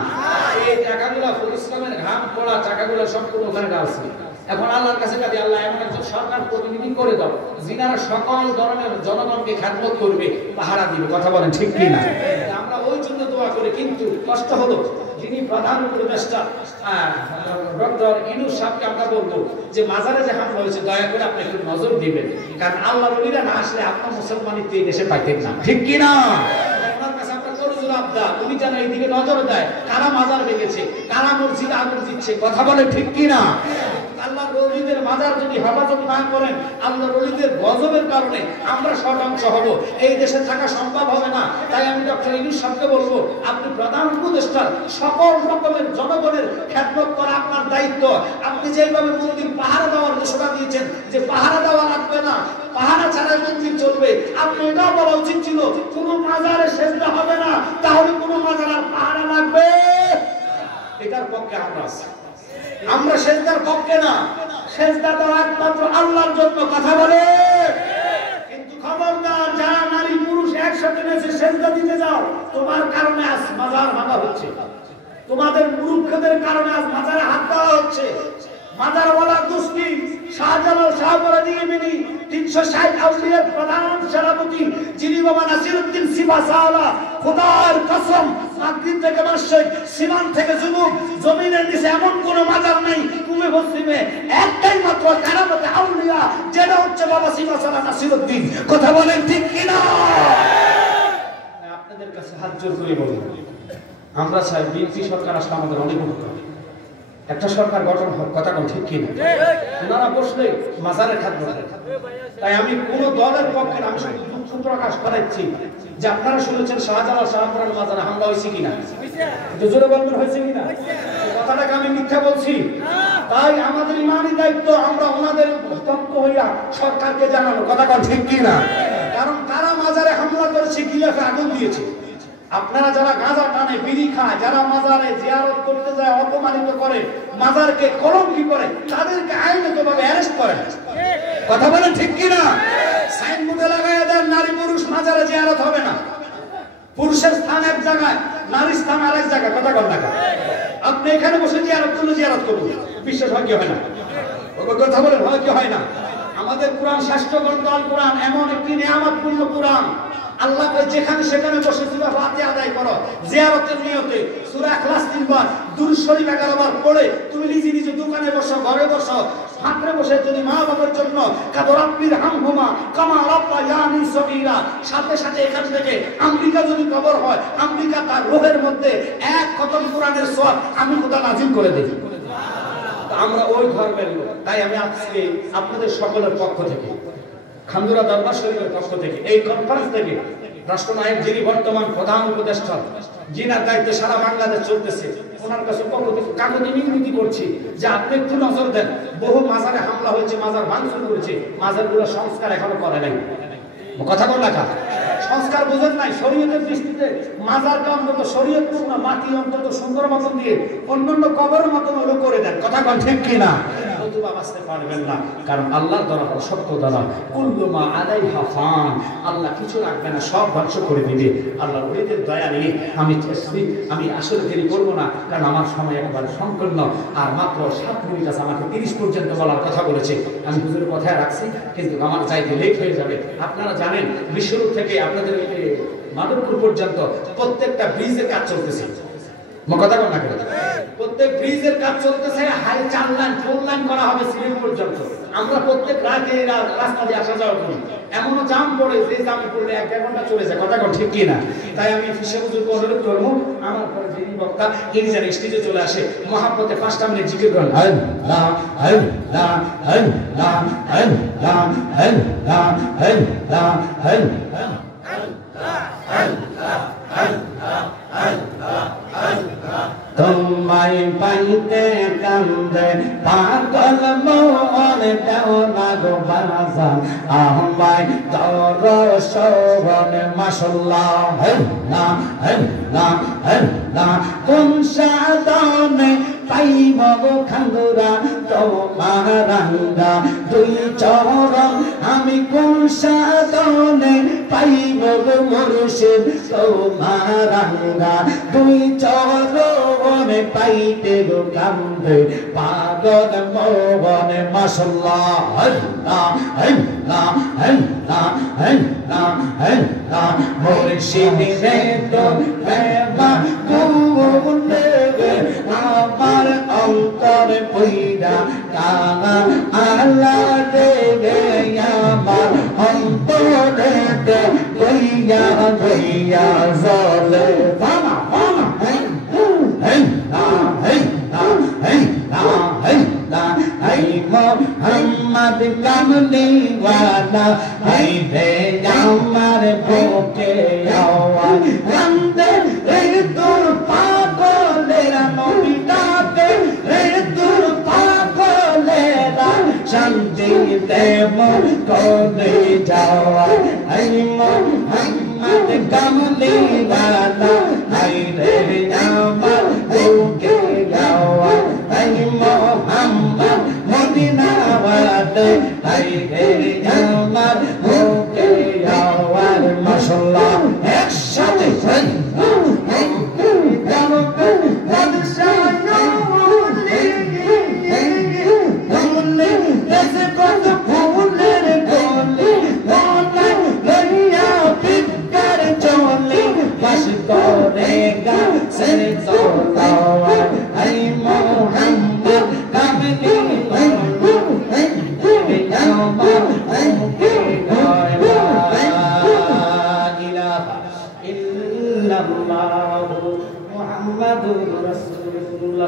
এই টাকাগুলো পরিশ্রমের ঘাম পড়া টাকাগুলো সম্পূর্ণ ওখানে ডালছে। এখন আল্লাহর কাছে কাঁদি, আল্লাহ এমন একজন সরকার প্রতিনিধি করে দাও যিনারা সকল ধরনের জনগণকে খেদমত করবে, পাহারা দিবে। কথা বলেন ঠিক কি না? আমরা ওই জন্য দোয়া করি। কিন্তু কষ্ট হলো যিনি প্রধান উপদেষ্টা ডক্টর ইউনূস সাহেবকে আমরা বলবো যে মাজারে যে হামলা হয়েছে দয়া করে আপনি একটু নজর দিবেন, কারণ আল্লাহর ওলিরা না আসলে আপনার মুসলমানিত্ব এই দেশে পাইতেন না। ঠিক কি না? উনি যেন এইদিকে নজর দেয়, কারা মাজার ভেঙেছে, কারা মসজিদ আগুন দিচ্ছে। কথা বলে ঠিক কিনা? আল্লাহর ওলিদের মাজার যদি হেফাজত না করেন, আল্লাহর ওলিদের গজবের কারণে আমরা শতাংশ হব, এই দেশে থাকা সম্ভব হবে না। তাই আমি ডক্টর ইউনূস সাহেবকে বলবো, আপনি প্রধান উপদেষ্টার সকল রকমের জনগণের খেদমত করা আপনার দায়িত্ব। আপনি যেভাবে মন্দির পাহারা দেওয়ার ঘোষণা দিয়েছেন যে পাহারা দেওয়া লাগবে না, পাহারা ছাড়াই মন্দির চলবে, আপনি এটাও বলা উচিত ছিল কোনো মাজারে সেজদা হবে না, তাহলে কোনো মাজার পাহারা লাগবে? এটার পক্ষে আমরা আছি, আমরা সেজদার পক্ষে না। সেজদা তো একমাত্র আল্লাহর জন্য। কথা বলে। কিন্তু খবরদার যারা নারী পুরুষ একসাথে এসে সেজদা দিতে যাও, তোমার কারণে আজ মাজার ভাঙা হচ্ছে, তোমাদের মূর্খদের কারণে আজ মাজারে হাত দেওয়া হচ্ছে। মাজারওয়ালা গোষ্ঠী শাহজালাল শাহপরাধী ইমানি 360 আউলিয়ার প্রধান সেনাপতি যিনি বাবা নাসিরউদ্দিন সিপাহসালা, খোদার কসম মাগরিব থেকে মাশরিক, সীমান থেকে জুনুব, জমিনের নিচে এমন কোন মাজার নাই পূর্বে পশ্চিমে, একটাই মাত্র কারামতে আউলিয়া, যেটা হচ্ছে বাবা সিপাহসালা নাসিরউদ্দিন। কথা বলেন ঠিক কিনা? আপনাদের কাছে হাত জোর করে বলি, আমরা চাই বিএনপি সরকার আসলে আমাদের অনেক উপকার, একটা সরকার গঠন হোক। কথা কোন ঠিক কিনা? ওনারা বসলে মাজারে খাদ্য। তাই আমি কোন দলের পক্ষে আমি শুধু দুঃখ প্রকাশ করাচ্ছি যে আপনারা শুনেছেন শাহজালাল শাহপুরান মাজারে হামলা হয়েছে কিনা, জোরে বলবেন হয়েছে কিনা? কথাটাকে আমি মিথ্যা বলছি? তাই আমাদের ইমানি দায়িত্ব আমরা ওনাদের তত্ত্ব হইয়া সরকারকে জানানো। কথা কোন ঠিক কিনা? কারণ তারা মাজারে হামলা করেছে, গিলাফে আগুন দিয়েছে। আপনারা যারা গাঁজা টানে, বিড়ি খায়, যারা মাজারে জিয়ারত করতে যায়, অপমানিত করে, মাজারকে কলঙ্কি করে, তাদেরকে আইনগতভাবে অ্যারেস্ট করেন। কথা বলেন ঠিক কিনা? সাইনবোর্ডে লাগায় দেন নারী পুরুষ মাজারে জিয়ারত হবে না, পুরুষের স্থান এক জায়গায়, নারীর স্থান আরেক জায়গায়। কথা বল না, আপনি এখানে বসে জিয়ারত করলে জিয়ারত করুন, বিশ্বাস হয় কি হয় না? কথা বলেন হয় কি হয় না? আমাদের কোরআন শাস্ত্র গ্রন্থ আল কোরআন এমন একটি নিয়ামতপূর্ণ কোরআন, আল্লাহকে যেখানে সেখানে বসে সূরা ফাতিহা আদায় করো, জিয়ারতের নিয়তে সূরা ইখলাস 3 বার, দুরূদ শরীফ 11 বার পড়ে তুমি নিজে নিজে দোকানে বসো, ঘরে বসো, হাতে বসে যদি মা বাবার জন্য কাদরাব্বির হামহুমা কামা রাব্বায়ানি সগীরা, সাথে সাথে এখান থেকে আমেরিকা যদি কবর হয়, আমেরিকা তার রূহের মধ্যে এক খতম কোরআনের সওয়াব আমি খোদা নাজিল করে দেই। আমরা ওই ধর্মের লোক। তাই আমি আজকে আপনাদের সকলের পক্ষ থেকে, খান্দুরা দরবার শরীফের পক্ষ থেকে, এই কনফারেন্স থেকে রাষ্ট্রনায়ক যিনি বর্তমান প্রধান উপদেষ্টা, যিনার দায়িত্বে সারা বাংলাদেশ চলতেছে, ওনার কাছে কাগজে বিনতি করছি যে আপনি একটু নজর দেন। বহু মাজারে হামলা হয়েছে, মাজার ভাঙচুর করেছে, মাজারগুলো সংস্কার এখনো করে নাই। কথা বল লেখা সংস্কার বুঝেন নাই? শরীয়তের দৃষ্টিতে মাজারটা অন্তত শরীয়তপূর্ণ, মাটি অন্তত সুন্দর মতন দিয়ে অন্যান্য কবরের মতন হলো করে দেন। কথা বল ঠিক কিনা? বাঁচতে পারবেন না, কারণ আল্লাহর দরবার সত্য দ্বারা কুল্লু মা আলাইহা ফান, আল্লাহ কিছু রাখবে না, সব ধ্বংস করে দিবে। আল্লাহর ওলিদের দয়া নিয়ে আমি আসলে দেরি করবো না, কারণ আমার সময় একেবারে সংকীর্ণ, আর মাত্র 7 মিনিট আছে। আমাকে 30 পর্যন্ত বলার কথা বলেছে, আমি হুজুরের কথায় রাখছি, কিন্তু আমার চাইতে লেট হয়ে যাবে। আপনারা জানেন বিশ্বরূপ থেকে আপনাদের মাধবপুর পর্যন্ত প্রত্যেকটা ব্রিজের কাজ চলতেছে। কথা বল না কেন? প্রত্যেক ব্রিজের কাজ চলতেছে, হাই 4 লাইন 4 লাইন করা হবে সিলেট পর্যন্ত। আমরা প্রত্যেক রাতে রাস্তা দিয়ে আসা যাওয়া করি, এমনও জাম পড়ে যে জামে পড়লে 1-1.5 ঘন্টা চলে যায়। কথা কন ঠিক কিনা? তাই আমি ফিসে হুজুরকে অনুরোধ করবো, আমার পরে যিনি বক্তা ইনি যেন স্টেজে চলে আসে, মহাব্বতে 5টা মিনিট জিকির করেন। আল্লাহ আল্লাহ আল্লাহ আল্লাহ আল্লাহ আল্লাহ আল্লাহ তোমায় পাইতে কান্দে পাগল মন দেও না গো বাজান, আমায় দর্শন মাশাআল্লাহ আল্লাহ আল্লাহ আল্লাহ। কোন সাধনে পাইব গো খান্দুরা তোমার রাঙ্গা দুই চরণ, আমি কোন সাধনে পাইব গো মুর্শিদ তোমার রাঙ্গা দুই চরণ, পাইতে গো কান্দে পাগল মন মাশাআল্লাহ আল্লাহ আল্লাহ আল্লাহ আল্লাহ আল্লাহ। মুর্শিদ রে তো প্রেমা গুনে আমার অন্তর পইরা কানা, আল্লাহ রে আমার অন্তরে কইয়া কইয়া জলে বাবা বাবা মোহাম্মদ কামলি ওয়ালা, হাই রে আমার বুকে আওয়াজ কান্দে রে তোর পাগলেরা, নবী ডাকে রে তোর পাগলেরা, শান্তি দেব কোনে যাওয়া। হাই মোহাম্মদ কামলি ওয়ালা, হাই রে আমার বুকে আওয়াজ। হাই মোহাম্মদ মদিনা ওয়ালা, হাই রে আমার বুকে আওয়াজ। মাশাআল্লাহ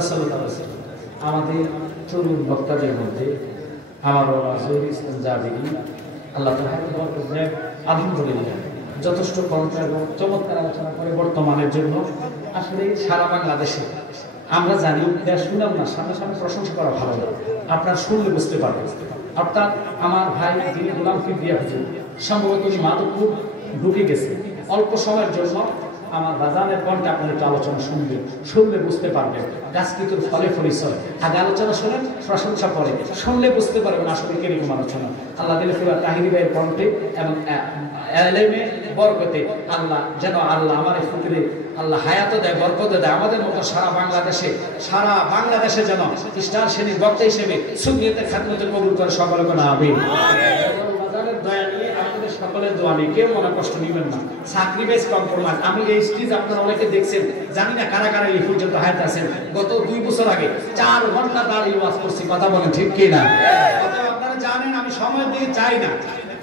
সাল্লাল্লাহু আলাইহি ওয়াসাল্লাম। আমাদের তরুণ বক্তাদের মধ্যে আমার বাবা জহির ইসলাম জাবেরি, আল্লাহ তাআলা আলহামদুলিল্লাহ যথেষ্ট কণ্ঠ এবং চমৎকার আলোচনা করে বর্তমানের জন্য। আসলে সারা বাংলাদেশে আমরা জানি শুনলাম না, সামনে প্রশংসা করা ভালো না, আপনার শুনলে বুঝতে পারবেন। অর্থাৎ আমার ভাই যিনি গোলাম কিবরিয়া হুজুর, সম্ভবত উনি মাধবপুর ঢুকে গেছে অল্প সময়ের জন্য। আমার বাজানের কণ্ঠে আপনার একটু আলোচনা শুনলে বুঝতে পারবেন গাছকিতুর ফলে পরিচয়। আগে আলোচনা শোনেন, প্রশংসা পরে শুনলে বুঝতে পারবেন আসলে কিরকম আলোচনা। আল্লাহ দিলে পুরা তাহিরি ভাইয়ের কণ্ঠে এবং এলেমে বরকতে আল্লাহ যেন আল্লাহ আমার এই ফকিরে আল্লাহ হায়াত দেয়, বরকত দেয়। আমাদের মতো সারা বাংলাদেশে যেন স্টার শ্রেণীর বক্তা হিসেবে সুন্নিয়তের খাদমতে কবুল করে সকলে কোন আমিন। দয়া নিয়ে আপনাদের সকলের দোয়া নিয়ে কেউ মনে কষ্ট নেবেন না। Sacrifice compromise. আমি এই স্টেজ আপনারা অনেকে দেখছেন, জানি না কারা কারা এই পর্যন্ত হায়াত আছেন। গত 2 বছর আগে 4 ঘন্টা দাঁড়িয়ে ওয়াজ করছি, কথা বলেন ঠিক কি না? আপনারা জানেন আমি সময় দিয়ে চাই না,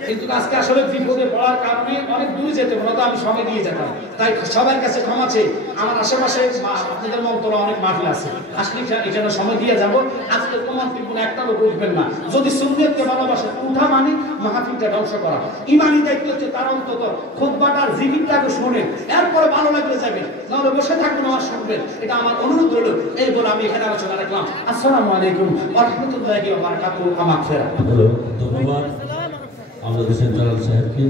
কিন্তু আজকে আসলে বিপদে পড়ার কারণে অনেক দূরে যেতে বলতো আমি সময় দিয়ে যেতাম। তাই সবার কাছে ক্ষমা চেয়ে আমার আশেপাশে আপনাদের মন্তরা অনেক মাহফিল আছে, আসলে এখানে সময় দিয়ে যাব। আজকে তোমার কোনো একটা লোক উঠবেন না। যদি সুন্নিয়তকে ভালোবাসে উঠা মানে মাহফিলটা ধ্বংস করা। ইমানি দায়িত্ব হচ্ছে তার অন্তত খুতবাটার জিকিরটাকে শুনেন, এরপরে ভালো লাগলে যাবেন, নাহলে বসে থাকবেন আর শুনবেন। এটা আমার অনুরোধ রইল। এই বলে আমি এখানে আলোচনা রাখলাম। আসসালামু আলাইকুম ওয়া রাহমাতুল্লাহি ওয়া বারাকাতুহু। আমার ফেরা ধন্যবাদ আমাদের সেন্ট্রাল সাহেবকে।